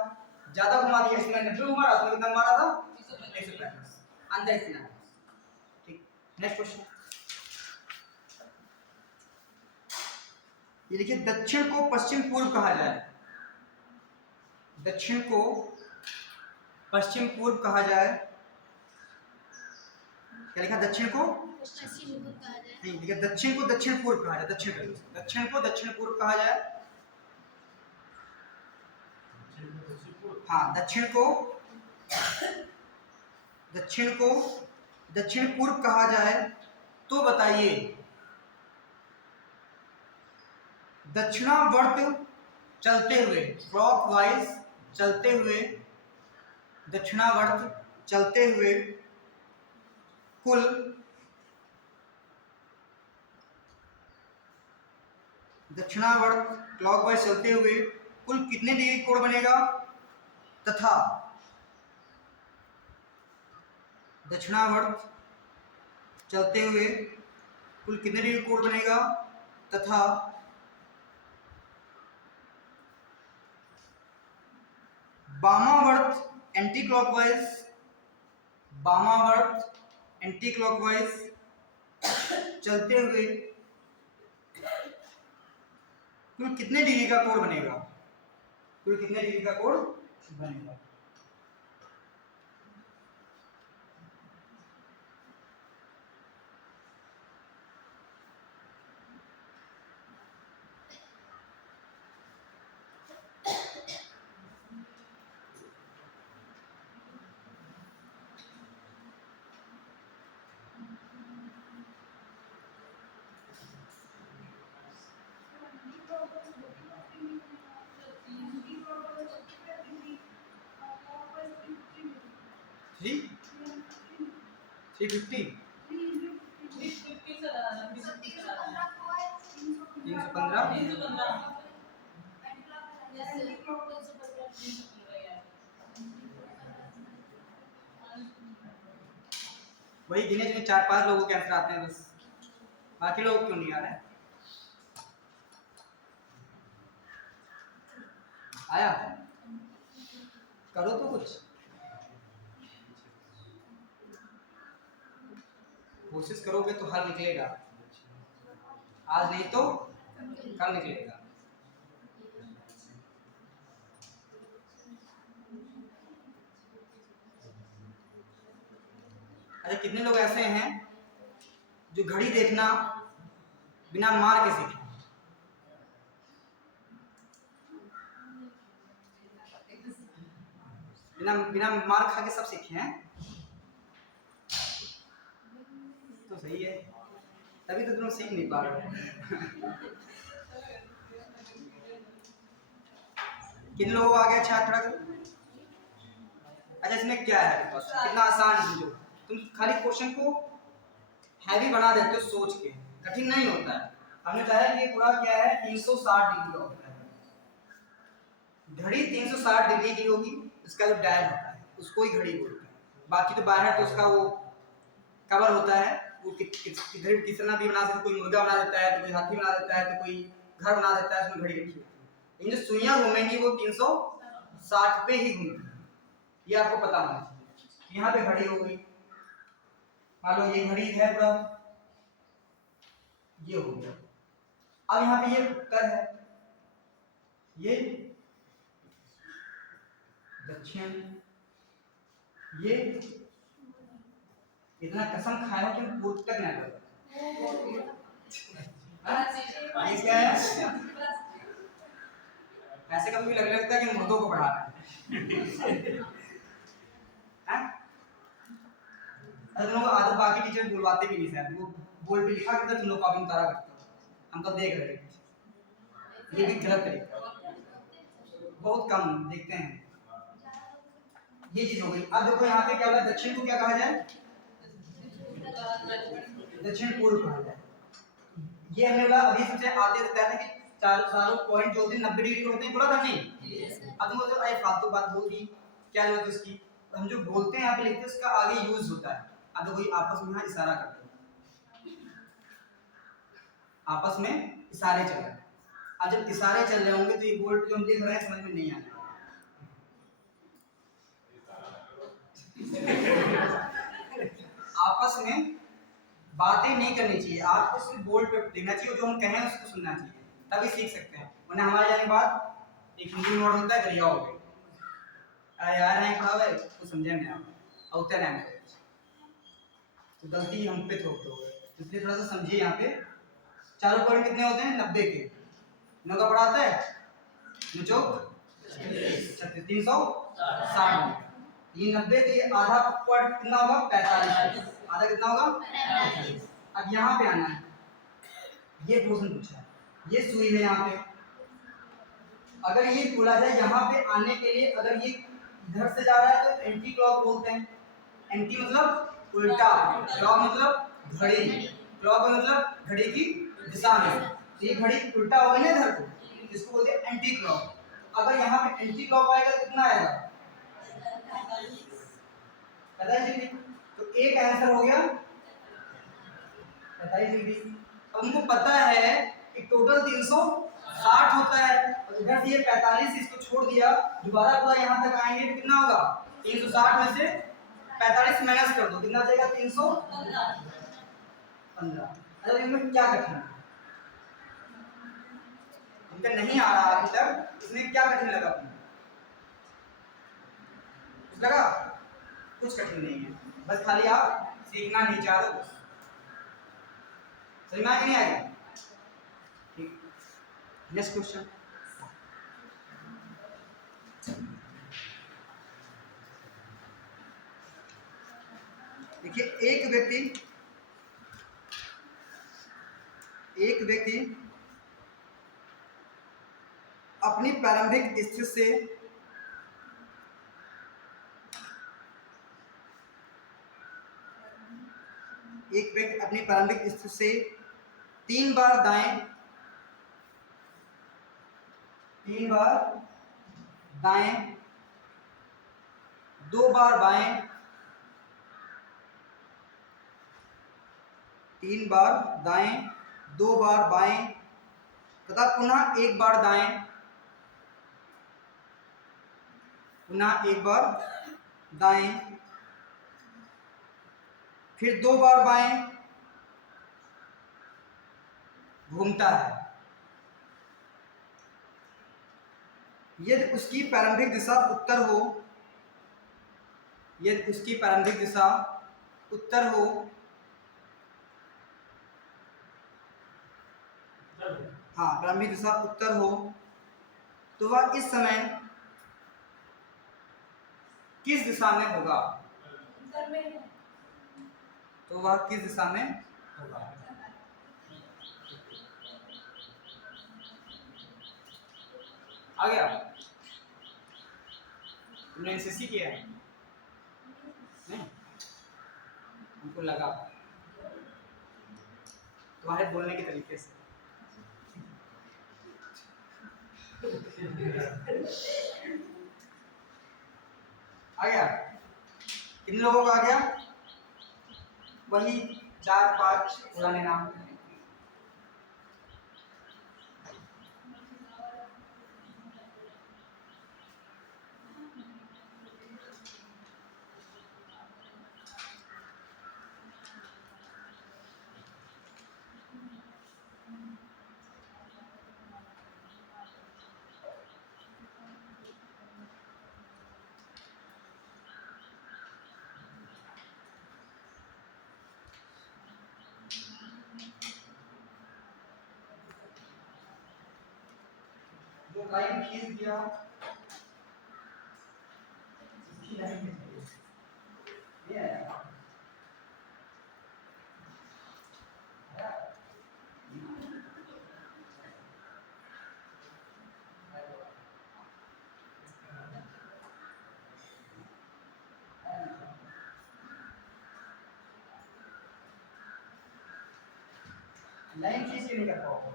ज्यादा घुमा दिया, इसमें 90 घुमा, उसमें कितना मारा था, 135, अंदर इतना। ठीक, नेक्स्ट क्वेश्चन, ये देखिए दक्षिण को पश्चिम पूर्व कहा जाए, दक्षिण को पश्चिम पूर्व कहा जाए, क्या लिखा, दक्षिण को नहीं, देखिए दक्षिण को दक्षिण पूर्व कहा जाए, दक्षिण को दक्षिण पूर्व कहा जाए, हाँ, दक्षिण को दक्षिण पूर्व कहा जाए तो बताइए दक्षिणावर्त चलते हुए, क्लॉकवाइज चलते हुए, दक्षिणावर्त चलते हुए कुल दक्षिणावर्त क्लॉकवाइज चलते हुए कुल कितने डिग्री कोण बनेगा, तथा दक्षिणावर्त चलते हुए कुल कितने डिग्री कोण बनेगा, तथा वामावर्त एंटी क्लॉकवाइज चलते हुए कुल कितने डिग्री का कोण बनेगा, कुल कितने डिग्री का कोण बनेगा। थ्री 350 350 से लगाना, 350 से लगाना। 315 315 जैसे 315 यार। वही गिने चुने 4-5 लोगों के आंसर आते हैं बस, बाकी लोग क्यों नहीं आ रहे हैं। आया, करो तो कुछ कोशिश करोगे तो हल निकलेगा, आज नहीं तो कल निकलेगा। अच्छा, कितने लोग ऐसे हैं जो घड़ी देखना बिना मार के सीखे, बिना बिना मार खा के सब सीखे हैं, तो सही है, तभी तो तुम सीख नहीं पा रहे हो। किन लोगों को आ गया अच्छा थोड़ा। अच्छा, इसमें क्या है, कितना आसान है, समझो तुम खाली क्वेश्चन को हैवी बना देते हो सोच के, कठिन नहीं होता है। हमने बताया कि पूरा क्या है 360 डिग्री का होता है, घड़ी 360 डिग्री की होगी, इसका जो डायल होता है उसको ही घड़ी बोलते हैं। बाकी तो बाहर तो उसका वो कवर होता है, वो घड़ी कितना भी बना सकते, कोई मुर्गा बना देता है, तो कोई हाथी बना देता है, तो कोई घर बना देता है, उसमें घड़ी रखी होती है। लेकिन जो सुइयां घूमेंगी वो 360 पे ही घूमेंगी, ये आपको पता होना चाहिए। यहाँ पे घड़ी हो गई, मान लो ये घड़ी है पूरा, ये हो गया। अब यहाँ पे ये उत्तर है, ये दक्षिण, ये इतना कसम खाए हो कि पूर्व तक नहीं लगा। ये क्या है, ऐसे कभी भी लगता है कि मुर्दों को पढ़ा रहा है। तुम लोग आदत, बाकी टीचर बुलवाते भी नहीं शायद, वो बोर्ड पे लिखा करता तुम लोग कॉपी में उतारा करते हो, हम तो देख रहे हैं। ये भी गलत तरीका, बहुत कम देखते हैं। ये चीज हो गई। अब देखो यहाँ पे क्या होगा, दक्षिण को क्या कहा जाए, दक्षिण पूर्व कहा जाए। ये हमने बोला अभी सबसे आते बताया था कि चारों पॉइंट जो होते हैं 90 डिग्री के होते हैं, बोला था नहीं। अब तुम बोलते हो अरे फालतू बात बोल दी, क्या जरूरत है उसकी, हम जो बोलते हैं यहाँ पे लिखते हैं उसका आगे यूज होता है। अब देखो आपस में यहाँ इशारा करते हैं, आपस में इशारे चल रहे हैं। अब जब इशारे चल रहे होंगे तो ये बोर्ड जो हम लिख रहे हैं समझ में नहीं आना। आपस में बातें नहीं करनी चाहिए, आपको सिर्फ बोर्ड पे देखना चाहिए, जो हम कहें उसको सुनना चाहिए, तभी सीख सकते हैं। वरना हमारे जाने के बाद एक हिंदी वर्ड होता है गरिया हो गए, अरे यार नहीं पढ़ा भाई तो समझे नहीं आप और उतर नहीं, तो गलती हम पे थोप दो, इसलिए थोड़ा सा समझिए। यहाँ पे चारों पॉइंट कितने होते हैं 90 के, नौ का पढ़ाता है चौक 360, ये 90 के आधा पॉइंट कितना होगा 45, आधा कितना होगा 45। अब यहाँ पे आना है, ये क्वेश्चन पूछा है, ये सुई है यहाँ पे, अगर ये बोला जाए यहाँ पे आने के लिए, अगर ये इधर से जा रहा है तो एंटी क्लॉक बोलते हैं। एंटी मतलब उल्टा, क्लॉक मतलब घड़ी, क्लॉक मतलब घड़ी की दिशा में। तो ये घड़ी उल्टा हो गई ना इधर को, इसको बोलते हैं एंटी क्लॉक। अगर यहाँ पे एंटी क्लॉक आएगा तो कितना आएगा? 45 डिग्री। तो एक आंसर हो गया 45 डिग्री। अब हमको पता है कि टोटल 360 होता है, और इधर से ये 45 इसको छोड़ दिया, दोबारा पूरा यहाँ तक आएंगे तो कितना होगा? 360 में से 45 माइनस कर दो, कितना जाएगा? 315। अच्छा इनमें क्या कठिन है? इनका नहीं आ रहा अभी तक, इसमें क्या कठिन लगा तुम्हें? कुछ लगा? कुछ कठिन नहीं है, बस खाली आप सीखना नहीं चाह रहे बस। समझ में आया कि नहीं आया? ठीक, नेक्स्ट क्वेश्चन। देखिए एक व्यक्ति अपनी प्रारंभिक स्थिति से तीन बार दाएं, 2 बार बाएं, 3 बार दाएं, 2 बार बाएं तथा पुनः 1 बार दाएं, पुनः 1 बार दाएं, फिर 2 बार बाएं घूमता है। यदि उसकी प्रारंभिक दिशा उत्तर हो, हाँ प्रारंभिक दिशा उत्तर हो, तो वह इस समय किस दिशा में होगा? आ गया? तुमने एनसीसी किया है? नहीं, हमको लगा तुम्हारे बोलने के तरीके से। आ गया? किन लोगों का आ गया? वही 4-5 पुराने नाम। जो लाइन खींच दिया, इसकी लाइन खींच दी। ये है। लाइन खींच के नहीं कर पाओगे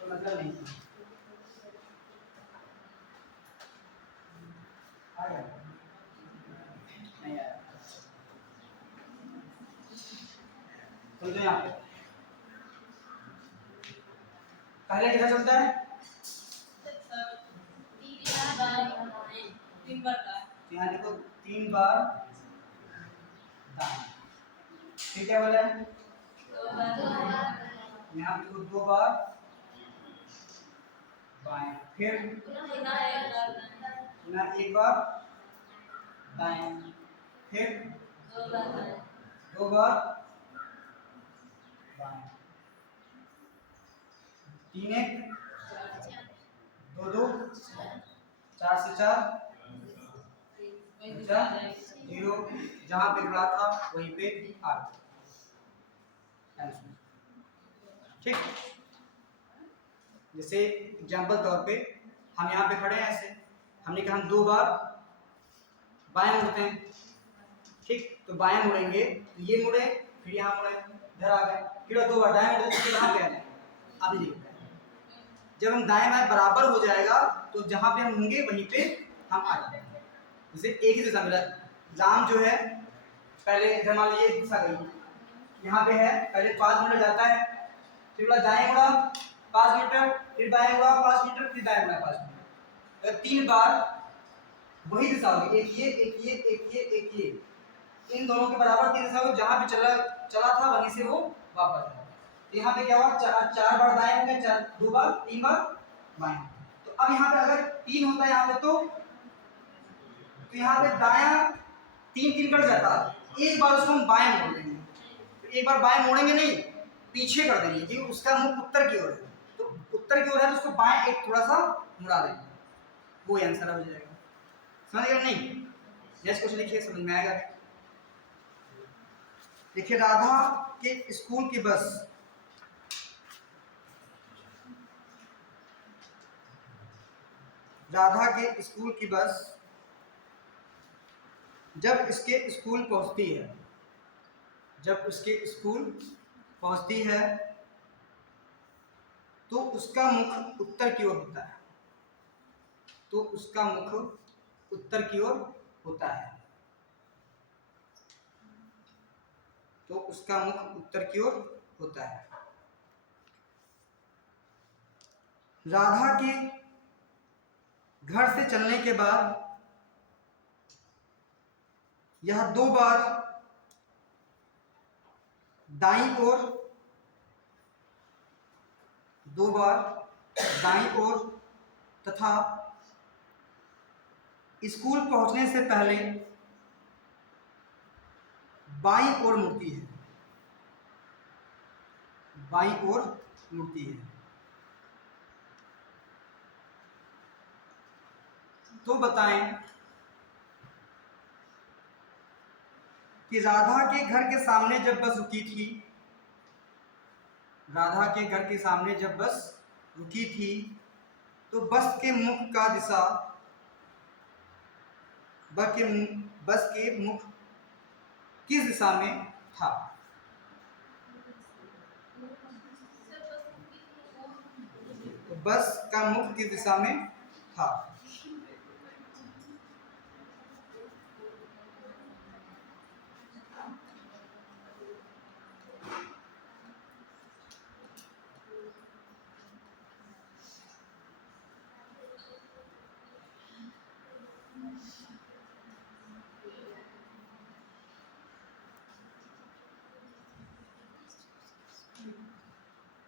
तो मतलब नहीं। आ गया? नहीं आया? तो जो यहाँ पे पहले कितना चलता है? 3 बार दाएं। यहाँ देखो 3 बार दाएं, फिर क्या बोला है? 2 बार दाएं। यहाँ देखो 2 बार बाएं, फिर पुनः 1 बार दाएं, फिर 2 बार बाएं, 3 1 2 2 4 से 4 0, जहाँ पे खड़ा था वहीं पे आ गया। ठीक, जैसे एग्जाम्पल तौर पे हम यहाँ पे खड़े हैं, ऐसे हमने कहा हम 2 बार बाएं मुड़ते हैं। ठीक, तो बाएं मुड़ेंगे तो ये मुड़े, फिर यहाँ मुड़े, इधर आ गए, फिर 2 बार दाएं मुड़े, फिर कहाँ गए? आप देखते हैं जब हम दाएं बाएं बराबर हो जाएगा तो जहां पे हम होंगे वहीं पे हम आ जाएंगे। जैसे एक ही दिशा में राम जो है पहले इधर मान लीजिए दिशा गई, यहाँ पे है, पहले 5 मीटर जाता है, फिर बोला दाएं मुड़ा 5 मीटर, फिर बाएं मुड़ा 5 मीटर, फिर दाएं मुड़ा 5 मीटर। अगर 3 बार वही दिशा होगी, एक ये एक ये एक ये एक ये, इन दोनों के बराबर 3 दिशा हो, जहां पे चला था वहीं से वो वापस आया। तो यहाँ पे क्या हुआ, 4 बार दाएं हो गए, 2 बार 3 बार बाएं। तो अब यहाँ पे अगर 3 होता है यहाँ पे तो यहाँ पे दायां 3 कट जाता, एक बार उसको हम बाएं मोड़ देंगे। तो एक बार बाएं मोड़ेंगे नहीं, पीछे कर देंगे क्योंकि उसका मुख उत्तर की ओर है, तो उत्तर की ओर है तो उसको बाएं एक थोड़ा सा मुड़ा देंगे, वो आंसर हो जाएगा। समझ गए नहीं? नेक्स्ट क्वेश्चन लिखिए, समझ में आएगा। देखिए राधा के स्कूल की बस राधा के स्कूल की बस जब इसके स्कूल पहुंचती है, जब उसके स्कूल पहुंचती है तो उसका मुख उत्तर की ओर होता है, तो उसका मुख उत्तर की ओर होता है, तो उसका मुख उत्तर की ओर होता है। राधा के घर से चलने के बाद यह 2 बार दाईं ओर, 2 बार दाईं ओर तथा स्कूल पहुंचने से पहले बाईं ओर मुड़ती है, बाईं ओर मुड़ती है। तो बताएं कि राधा के घर के सामने जब बस रुकी थी, राधा के घर के सामने जब बस रुकी थी तो बस के मुख का दिशा, बस के मुख किस दिशा में था? तो बस का मुख किस दिशा में था?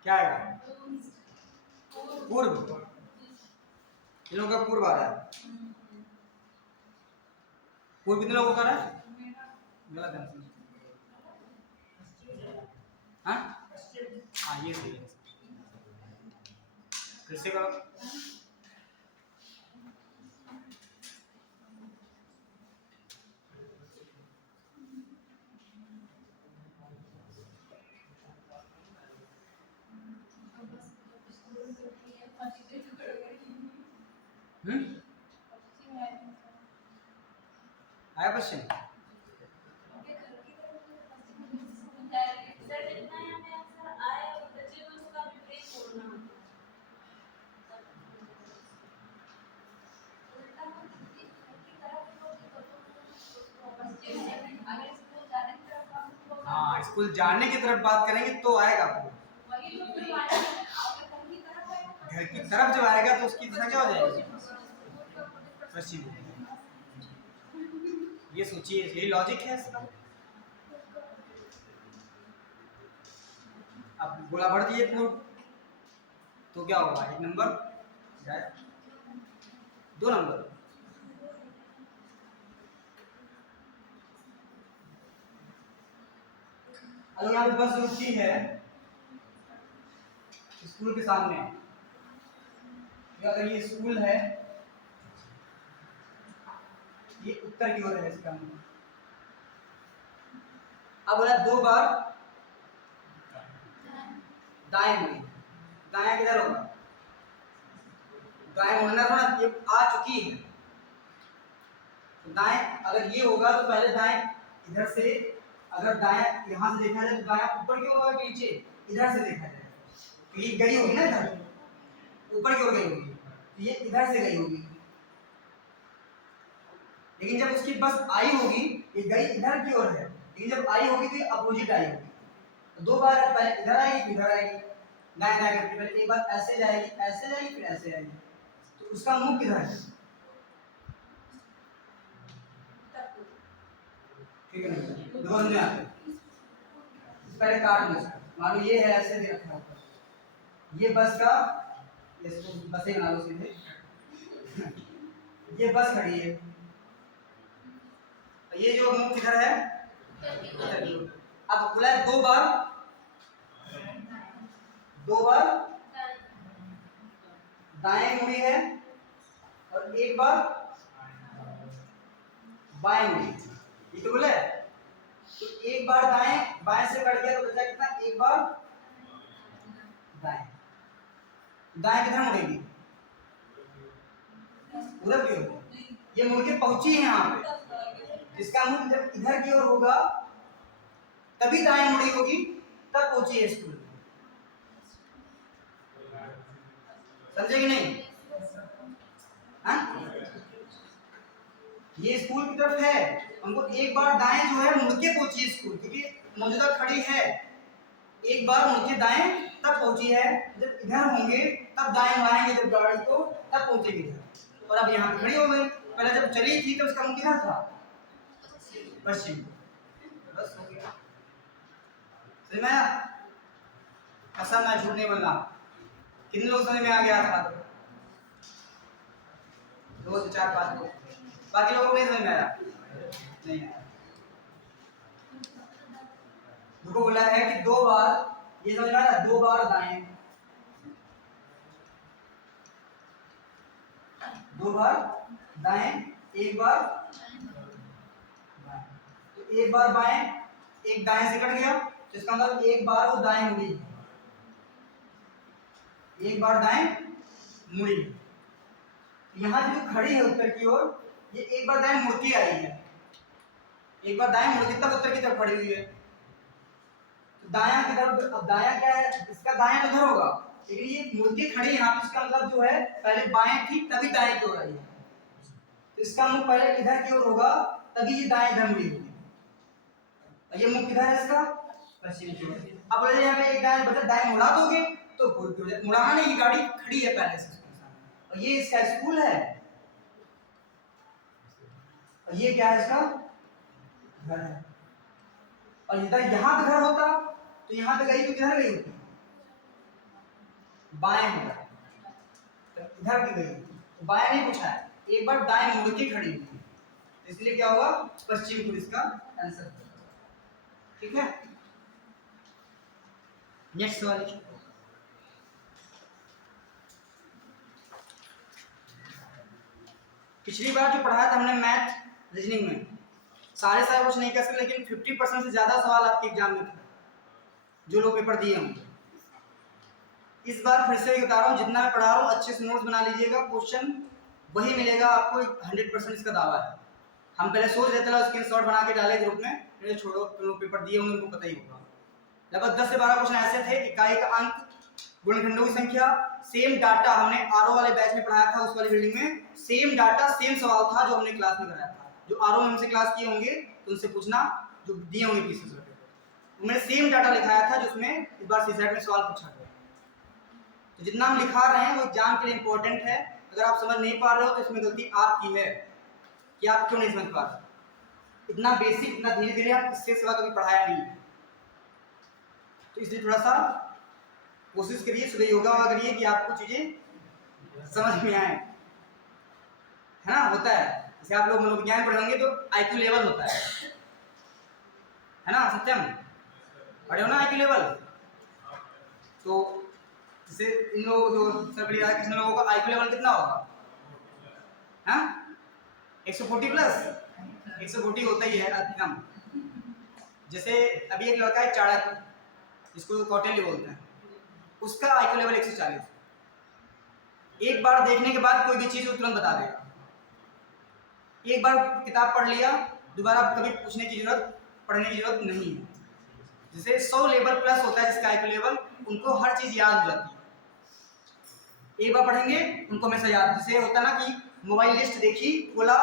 क्या आएगा? पूर्व। इन लोगों का पूर्व आ रहा है। पूर्व कितने लोगों का रहा है? गलत आंसर। हाँ ये सही है। फिर से करो। आया क्वेश्चन? हाँ स्कूल जाने की तरफ बात करेंगे तो आएगा आपको। घर की तरफ जब आएगा तो उसकी दिशा क्या हो जाएगी? पश्चिम। ये सोचिए, यही लॉजिक है इसका। अब गोला भर दिए पूर्व तो क्या होगा? 1 नंबर जाए, 2 नंबर। अगर यहाँ पे बस रुकती है स्कूल के सामने, अगर ये स्कूल है, ये उत्तर की ओर है इसका। अब बोला 2 बार दाएं मुड़ी, दाएं किधर होगा? दाएं मुड़ना था ना, ये आ चुकी है तो दाएं अगर ये होगा तो पहले दाएं इधर से, अगर दाएं यहां से देखा जाए तो दाएं ऊपर क्यों होगा कि नीचे? इधर से देखा जाए तो ये गई होगी ना इधर, ऊपर की ओर गई होगी, तो ये इधर से गई होगी। लेकिन जब उसकी बस आई होगी, ये गई इधर की ओर है, लेकिन जब आई होगी तो ये अपोजिट आई होगी। तो दो बार पहले इधर आएगी फिर इधर आएगी, दाएं दाएं करके, पहले एक बार ऐसे जाएगी फिर ऐसे आएगी। तो उसका मुख किधर है? ठीक है ना, समझ में आता है। पहले काट लो इसको, मान लो ये है ऐसे दे रखा है, ये बस का, इसको बसे बना लो सीधे। ये बस खड़ी है, तो ये जो मुख किधर है? अब बोला है दो बार दाएं मुड़ी है और एक बार बाएं मुड़ी, ये तो बोला है। तो एक बार बाएं से कट गया तो बचा कितना? एक बार दाएं। दाएं किधर मुड़ेगी? उधर की ओर। ये मुड़ के पहुंची है यहाँ पे, इसका मुंह जब इधर की ओर होगा तभी दाएं मुड़ी होगी, तब पहुंची है स्कूल। समझे कि नहीं? हाँ, ये स्कूल की तरफ है, हमको एक बार दाएं जो है मुड़ के पहुंची स्कूल, क्योंकि मौजूदा खड़ी है। एक बार मुड़ के दाएं तब पहुंची है, जब इधर होंगे तब दाएं लाएंगे जब गाड़ी को, तब पहुंचेगी इधर। और अब यहाँ पे खड़ी हो गई। पहले जब चली थी तो उसका मुंह किधर था? पश्चिम। बस हो गया, समझ में आया? कसम मैं झूठ नहीं बोलना। कितने लोग समझ में आ गया था? 2 से 4 5 लोग, बाकी लोगों को नहीं समझ में आया? नहीं आया। देखो बोला है कि 2 बार, ये समझ में आ रहा है? 2 बार दाएं, 2 बार दाएं, एक बार बाएं। तो एक बार बाएं, एक दाएं से कट गया, तो इसका मतलब एक बार वो दाएं मुड़ी, एक बार दाएं मुड़ी। यहाँ जो खड़ी है उत्तर की ओर, ये एक बार दाएं मुड़ती आई है, एक बार दाएं मुड़ती तब उत्तर की तरफ खड़ी हुई है। तो दायां की तरफ, अब दायां क्या है? इसका दायां उधर होगा, लेकिन ये मुड़ती खड़ी है यहाँ पे, इसका मतलब जो है पहले बाएं थी तभी दाएं की ओर आई है। तो इसका मुख पहले इधर की ओर होगा, तभी ये दाएं इधर मुड़ी होगी। और ये मुख किधर है इसका? पश्चिम की ओर। अब बोले यहाँ पे एक दाएं बचा, दाएं मुड़ा दोगे तो पूर्व की ओर। मुड़ाना नहीं, ये गाड़ी खड़ी है पहले से। और ये इसका स्कूल है, और ये क्या है? इसका घर है। और इधर यहाँ पे घर होता तो यहाँ पे गई तो किधर गई होती? बाएं होगा, तो इधर की गई तो बाएं नहीं पूछा है, एक बार दाएं मुड़ के खड़ी हुई, इसलिए क्या होगा? पश्चिम को इसका आंसर। ठीक है, नेक्स्ट सवाल। पिछली बार जो पढ़ाया था हमने मैथ रीजनिंग में, सारे कुछ नहीं कर सकते, लेकिन 50% से ज्यादा सवाल आपके एग्जाम में थे जो लोग पेपर दिए होंगे। इस बार फिर से बता रहा हूँ, जितना मैं पढ़ा रहा हूँ अच्छे से नोट्स बना लीजिएगा, क्वेश्चन वही मिलेगा आपको, 100% इसका दावा है। हम पहले सोच रहे थे स्क्रीनशॉट बना के डाले ग्रुप में, फिर छोड़ो, तुम लोग पेपर दिए होंगे उनको पता ही होगा। लगभग 10 से 12 क्वेश्चन ऐसे थे, इकाई का अंक, गुणनखंडों की संख्या, सेम डाटा हमने आरओ वाले बैच में पढ़ाया था, उस वाली बिल्डिंग में सेम डाटा सेम सवाल था जो हमने क्लास में कराया था। जो आरओ में हमसे क्लास किए होंगे तो उनसे पूछना, जो दिए होंगे पीसीएस वाले, तो मैंने सेम डाटा लिखाया था जिसमें इस बार सीसेट में सवाल पूछा गया। तो जितना हम लिखा रहे हैं वो एग्जाम के लिए इंपॉर्टेंट है। अगर आप समझ नहीं पा रहे हो तो इसमें गलती आपकी है कि आप क्यों नहीं समझ पा रहे। इतना बेसिक, इतना धीरे धीरे हम इससे सिवा कभी पढ़ाया नहीं है, तो इसलिए थोड़ा सा कोशिश करिए, सुबह योगा करिए कि आपको चीजें समझ में आए, है ना? होता है जैसे आप लोग मनोविज्ञान पढ़ेंगे तो आईक्यू लेवल होता है ना? सत्यम पढ़े हो ना आईक्यू लेवल? तो जैसे इन लोगों जो सब कृष्ण लोगों का आईक्यू लेवल कितना होगा? हाँ, 140 प्लस 140 होता ही है अधिकतम। जैसे अभी एक लड़का है चाणक्य, जिसको कौटिल्य बोलते हैं, उसका आईक्यू लेवल 140। एक बार देखने के बाद कोई भी चीज वो तुरंत बता देगा। एक बार किताब पढ़ लिया, दोबारा कभी पूछने की जरूरत, पढ़ने की जरूरत नहीं है। जैसे 100 लेवल प्लस होता है जिसका आईक्यू लेवल, उनको हर चीज याद हो जाती है। एक बार पढ़ेंगे उनको हमेशा याद, जैसे होता ना कि मोबाइल लिस्ट देखी, खोला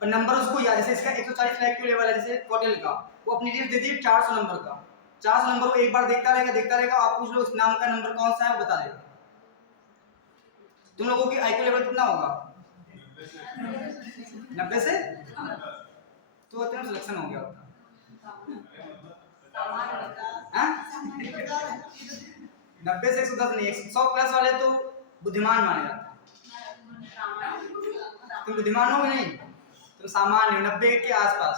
और नंबर उसको याद, जैसे इसका 140 लाख क्यों लेवल है, जैसे होटल का, वो अपनी लिस्ट दे दी 400 नंबर का, 400 नंबर को एक बार देखता रहेगा, आप पूछ लो उस नाम का नंबर कौन सा है, वो बता देगा। तुम लोगों की आईक्यू लेवल कितना होगा? 90 से? तो इतना सिलेक्शन हो गया होता। हाँ? 90 से 110 नहीं, 100 प्लस वाले तो बुद्धिमान माने जाते हैं। तुम बुद्धिमान हो नहीं, तुम सामान्य 90 के आसपास।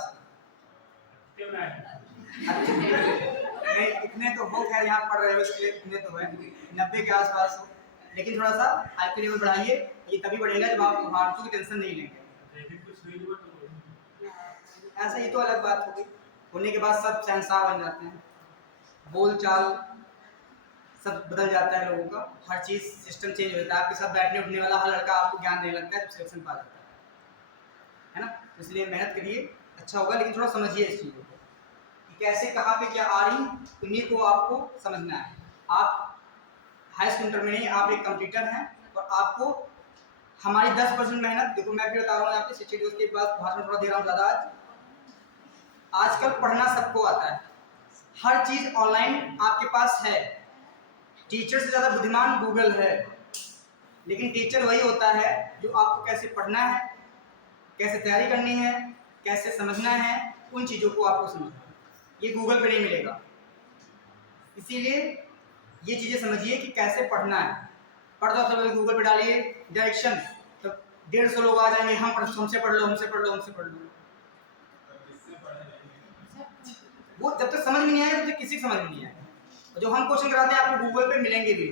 नहीं इतने तो हो, खैर यहाँ पढ़ रहे हो इसलिए इतने तो है, 90 के आसपास हो, लेकिन थोड़ा सा आईक्यू लेवल बढ़ाइए, ये तभी बढ़ेगा जब आप फालतू की टेंशन नहीं लेंगे। ऐसा ही तो अलग बात होगी, होने के बाद सब शहंशाह बन जाते हैं, बोल चाल सब बदल जाता है लोगों का, हर चीज़ सिस्टम चेंज हो जाता है, आपके साथ बैठने उठने वाला हर लड़का आपको ज्ञान देने लगता है, सिलेक्शन पा जाता है ना। इसलिए मेहनत करिए, अच्छा होगा, लेकिन थोड़ा समझिए इस चीज़ों को कि कैसे कहाँ पे क्या आ रही, उन्हीं को आपको समझना है। आप हाई स्कूल इंटर में नहीं, आप एक कंप्यूटर हैं और आपको हमारी 10% मेहनत, देखो मैं भी बता रहा हूँ आपके शिक्षक दिवस के पास भाषण थोड़ा दे रहा हूँ ज़्यादा, आजकल पढ़ना सबको आता है, हर चीज़ ऑनलाइन आपके पास है, टीचर से ज़्यादा बुद्धिमान गूगल है, लेकिन टीचर वही होता है जो आपको कैसे पढ़ना है, कैसे तैयारी करनी है, कैसे समझना है, उन चीज़ों को आपको समझना है, ये गूगल पे नहीं मिलेगा। इसीलिए ये चीज़ें समझिए कि कैसे पढ़ना है। पढ़ दो सब गूगल पे डालिए डायरेक्शन, तो 150 लोग आ जाएंगे, हमसे पढ़ लो, हमसे पढ़ लो, हमसे पढ़ लो। वो जब तक समझ में नहीं आएगा तब तक किसी को समझ में नहीं आएगा, और जो हम क्वेश्चन कराते हैं आपको गूगल पे मिलेंगे भी,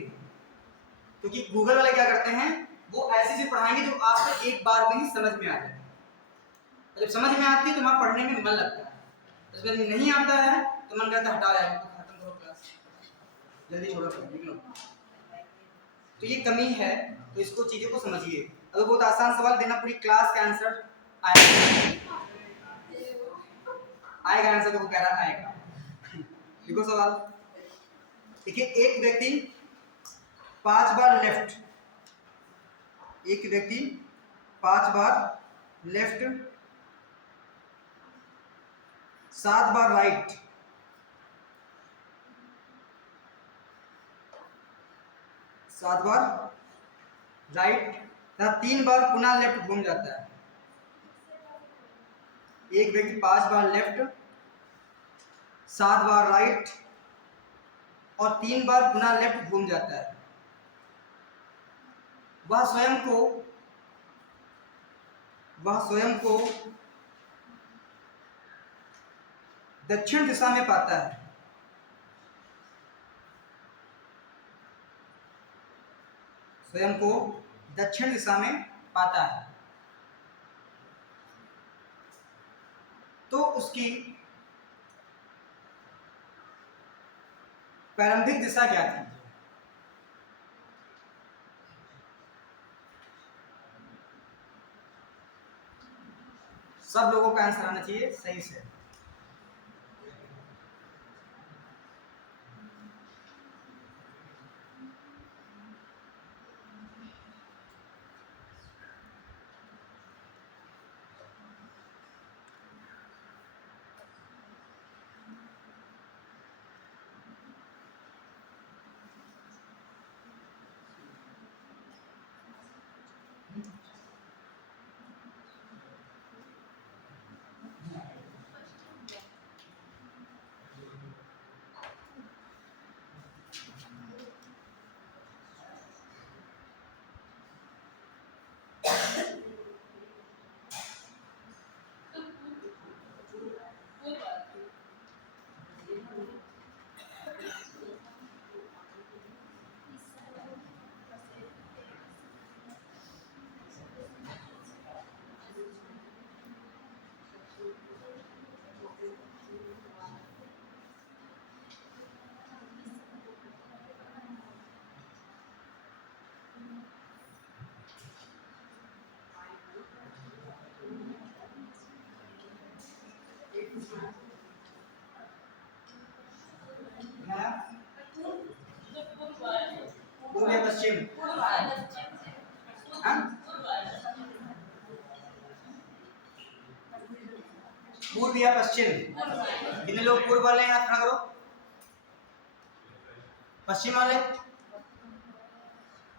क्योंकि गूगल वाले क्या करते हैं, वो ऐसी चीज पढ़ाएंगे जो आपको एक बार में ही समझ में आ जाए, जब समझ में आती है तो वहाँ पढ़ने में मन लगता है, जब नहीं आता है तो मन करता है हटा जाए, खत्म करो क्लास, जल्दी छोड़ो निकलो। तो ये कमी है, तो इसको चीज़ों को समझिए। अगर बहुत आसान सवाल देना, पूरी क्लास का आंसर आएगा आंसर, तो वो कह रहा आएगा। देखो सवाल, देखिए एक व्यक्ति 5 बार लेफ्ट, एक व्यक्ति 5 बार लेफ्ट, 7 बार राइट, 7 बार राइट तथा 3 बार पुनः लेफ्ट घूम जाता है। एक व्यक्ति 5 बार लेफ्ट, 7 बार राइट और 3 बार पुनः लेफ्ट घूम जाता है, वह स्वयं को दक्षिण दिशा में पाता है। स्वयं को दक्षिण दिशा में पाता है, तो उसकी प्रारंभिक दिशा क्या थी? सब लोगों का आंसर आना चाहिए सही से। हाँ? पूर्व या पश्चिम? कितने लोग पूर्व वाले हैं, हाथ खड़ा करो। पश्चिम वाले?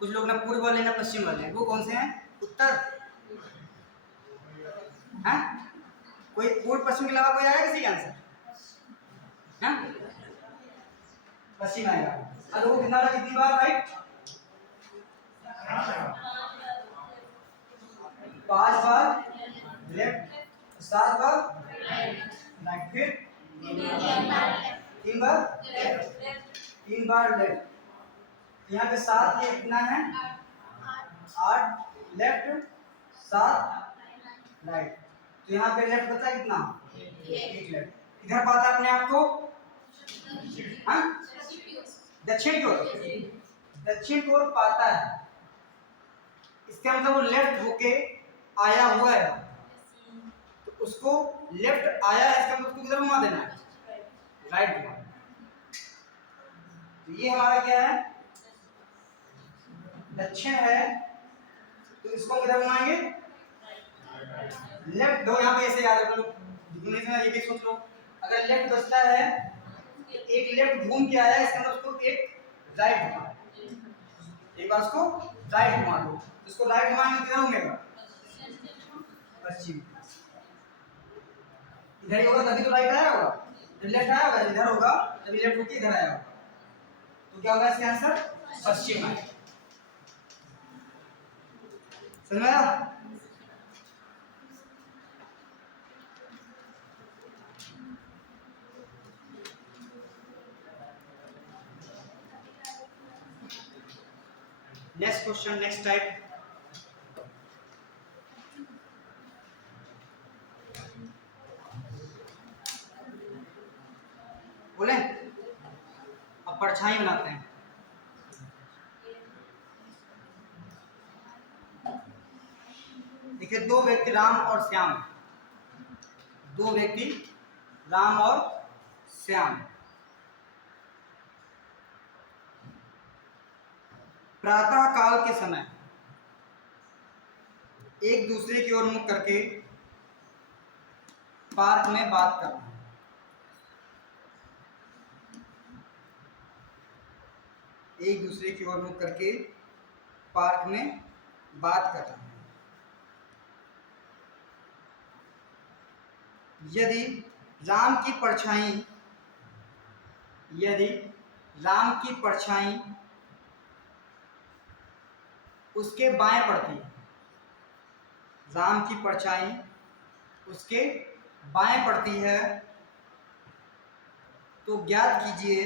कुछ लोग ना पूर्व वाले ना पश्चिम वाले हैं। वो कौन से हैं? उत्तर। हाँ? कोई पूर्व पश्चिम के अलावा कोई आया किसी का आंसर? हाँ? पश्चिम आएगा। अब वो कितना कितनी बार राइट? 5 बार लेफ्ट, 7 बार राइट, फिर 3 बार लेफ्ट। यहाँ पे 7, ये कितना है? 8 लेफ्ट, 7 राइट। तो यहाँ पे लेफ्ट बचा कितना? 1 लेफ्ट। इधर पाता है अपने आप को हाँ? दक्षिण की ओर, दक्षिण की ओर पाता है। इसका मतलब वो लेफ्ट होके आया हुआ है, तो उसको लेफ्ट आया है, इसका मतलब उसको किधर घुमा देना है? राइट घुमा। तो ये हमारा क्या है? दक्षिण है, तो इसको किधर घुमाएंगे? लेफ्ट। दो यहाँ पे ऐसे याद रख लो, ये भी सोच लो। अगर लेफ्ट बचता है, एक लेफ्ट घूम के आया है, इसका मतलब उसको एक राइट घुमा। एक बार उसको राइट घुमा दो, इसको राइट घुमाएंगे किधर घूमेगा? पश्चिम। इधर ही होगा तभी तो राइट आया होगा। जब लेफ्ट आया होगा, इधर होगा तभी लेफ्ट होके इधर आया होगा। तो क्या होगा इसका आंसर? पश्चिम आएगा। समझ में आया? Next question, next type. बोले अब परछाई बनाते हैं। देखिए, दो व्यक्ति राम और श्याम, दो व्यक्ति राम और श्याम प्रातः काल के समय एक दूसरे की ओर मुख करके पार्क में बात कर रहे हैं। एक दूसरे की ओर मुख करके पार्क में बात कर रहे हैं। यदि राम की परछाई उसके बाएं पड़ती है, राम की परछाई उसके बाएं पड़ती है, तो ज्ञात कीजिए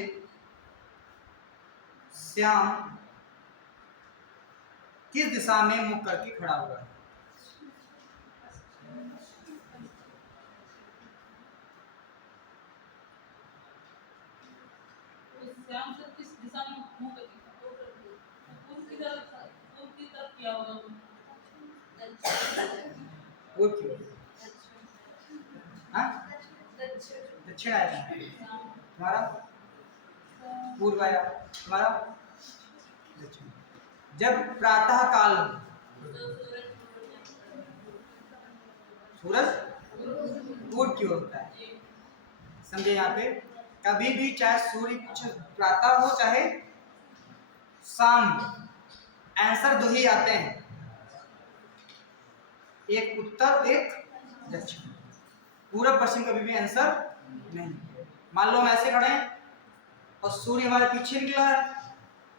श्याम किस दिशा में मुख करके खड़ा हुआ है। श्याम से किस दिशा में मुंह करके पूर्व की तरफ किया होगा? पूर्व की ओर। हाँ? दक्षिण आया तुम्हारा, पूर्व आया तुम्हारा, दक्षिण। जब प्रातः काल सूरज पूर्व की ओर होता है, समझे? यहाँ पे कभी भी चाहे सूर्य कुछ प्रातः हो चाहे शाम, आंसर दो ही आते हैं, एक उत्तर एक दक्षिण। पूर्व पश्चिम कभी भी आंसर नहीं। मान लो हम ऐसे खड़े हैं और सूर्य हमारे पीछे निकला है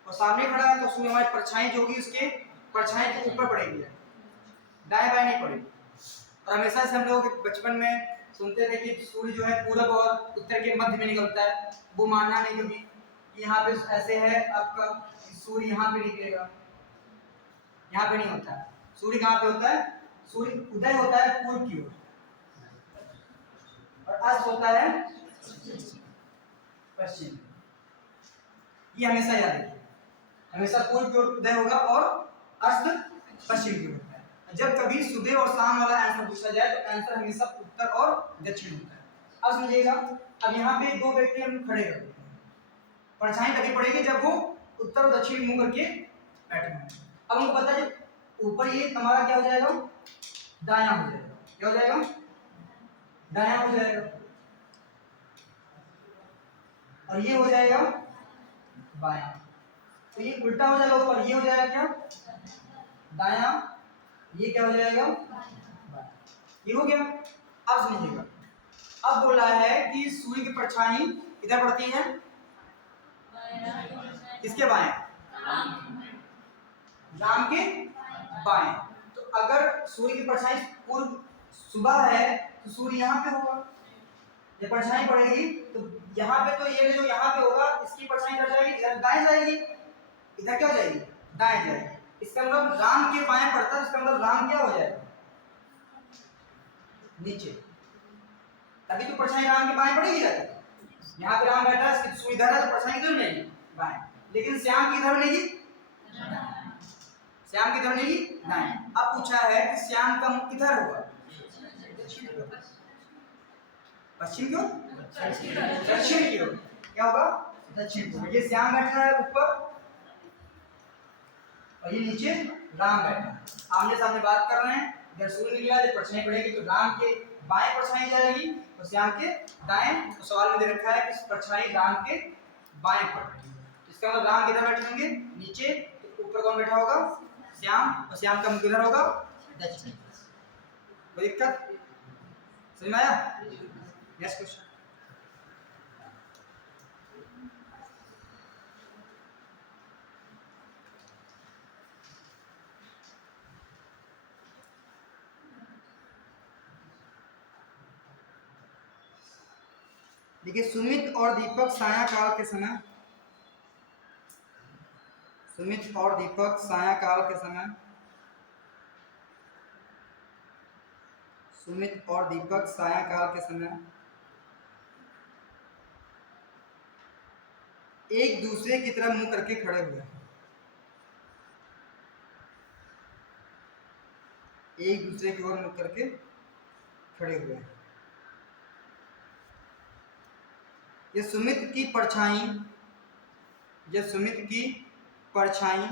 और सामने खड़ा है, तो सूर्य हमारी परछाई जो होगी उसके परछाई के ऊपर पड़ेगी, दाएं बाएं नहीं पड़ेगी। और हमेशा से हम लोग बचपन में सुनते थे कि सूर्य जो है पूरब और उत्तर के मध्य में निकलता है। वो मानना नहीं कभी कि यहाँ पे ऐसे है आपका सूर्य यहाँ पे निकलेगा, यहाँ पे नहीं होता है। सूर्य कहाँ पे होता है? सूर्य उदय होता है पूर्व की ओर और अस्त होता है पश्चिम। ये हमेशा याद रखिए, हमेशा पूर्व की ओर उदय होगा और अस्त पश्चिम की ओर होता है। जब कभी सुबह और शाम वाला आंसर पूछा जाए तो आंसर हमेशा उत्तर और दक्षिण होता है। अब समझिएगा, अब यहाँ पे दो व्यक्ति हम खड़े करते हैं, परछाई तभी पड़ेगी जब वो उत्तर और दक्षिण मुंह करके बैठे हों। अब हमको पता है ऊपर ये तुम्हारा क्या हो जाएगा, दायां हो जाएगा। क्या हो जाएगा, दायां हो जाएगा। और ये हो जाएगा बायां। तो ये उल्टा हो जाएगा, ऊपर ये हो जाएगा क्या, दायां, ये क्या हो जाएगा, बायां। ये हो गया। अब समझिएगा, अब बोला है कि सूर्य की परछाई किधर पड़ती है, किसके बाएं, राम के बाएं। तो अगर सूर्य की परछाई पूर्व सुबह है तो सूर्य यहाँ पे होगा, जब परछाई पड़ेगी तो यहाँ पे, तो ये जो यहाँ पे होगा इसकी परछाई इधर जाएगी, इधर दाएं जाएगी, इधर क्या हो जाएगी, दाएं जाएगी। इसका मतलब राम के बाएं पड़ता है, इसका मतलब राम क्या हो जाएगा, नीचे। तभी तो परछाई राम के बाएं पड़ेगी जाकर। यहाँ पे राम बैठा है, इसकी सूर्य इधर है तो परछाई किधर बनेगी, बाएं। लेकिन श्याम किधर बनेगी, श्याम किधर बनेगी, दाएं। अब पूछा है कि श्याम का मुख किधर होगा, पश्चिम क्यों, दक्षिण क्यों, क्या होगा, दक्षिण को। ये श्याम बैठा है ऊपर और ये नीचे राम बैठा है, आमने सामने बात कर रहे हैं। इधर सूर्य निकला, जब परछाई पड़ेगी तो राम के बाएं परछाई जाएगी और श्याम के दाएं। तो सवाल में दे रखा है कि परछाई राम के बाएं पड़ रही है, इसका मतलब राम किधर बैठे होंगे, नीचे। तो ऊपर कौन बैठा होगा, श्याम, और श्याम का मुख किधर होगा, दक्षिण। कोई दिक्कत, समझ में आया। Next question. देखिए, सुमित और दीपक सायंकाल के समय, सुमित और दीपक सायंकाल के समय, सुमित और दीपक सायंकाल के समय एक दूसरे की तरफ मुंह करके खड़े हुए, एक दूसरे की ओर मुंह करके खड़े हुए। ये सुमित की परछाई, ये सुमित की परछाई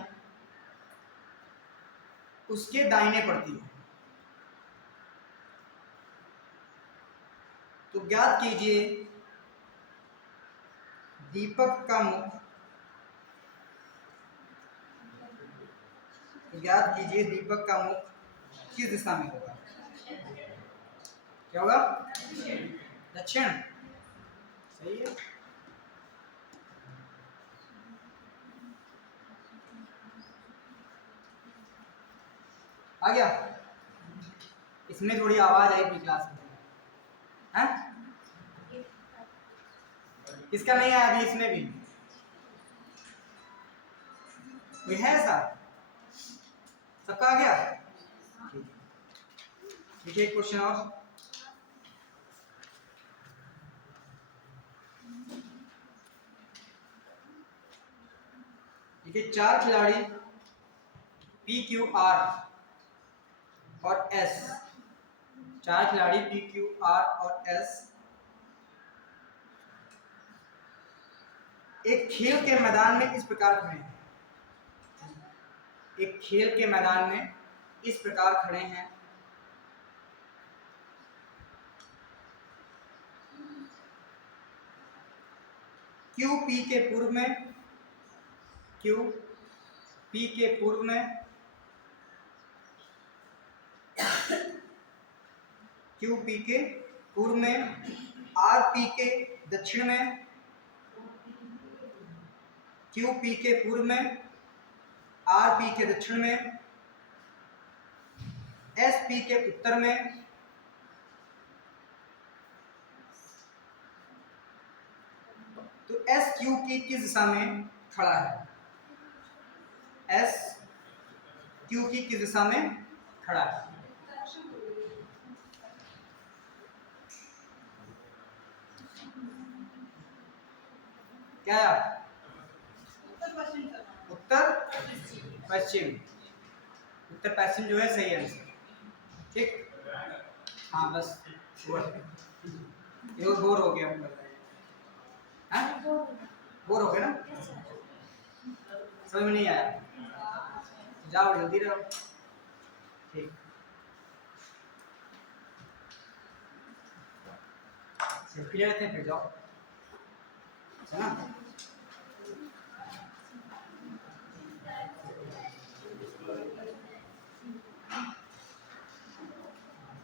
उसके दाहिने पड़ती है। तो ज्ञात कीजिए दीपक का मुख, ज्ञात कीजिए दीपक का मुख किस दिशा में होगा, क्या होगा, दक्षिण। सही है। आ गया, इसमें थोड़ी आवाज आई थी क्लास में, हैं? किसका नहीं आया अभी, इसमें भी कोई है ऐसा, सबका आ गया। देखिए एक क्वेश्चन और, देखिए चार खिलाड़ी पी क्यू आर और एस, चार खिलाड़ी पी क्यू आर और एस एक खेल के मैदान में इस प्रकार खड़े हैं, एक खेल के मैदान में इस प्रकार खड़े हैं। क्यू पी के पूर्व में, क्यू पी के पूर्व में, क्यू पी के पूर्व में, आर पी के दक्षिण में, क्यू पी के पूर्व में, आर पी के दक्षिण में, एस पी के उत्तर में, तो एस क्यू की किस दिशा में खड़ा है, एस क्यू की किस दिशा में खड़ा है। क्या है, उत्तर पश्चिम, उत्तर पश्चिम जो है सही आंसर, ठीक। हाँ बस ये बोर हो गया, बोर हो गया ना, समझ में नहीं आया, जाओ जल्दी रहो। ठीक, सेल्फी ले लेते हैं फिर जाओ, है ना।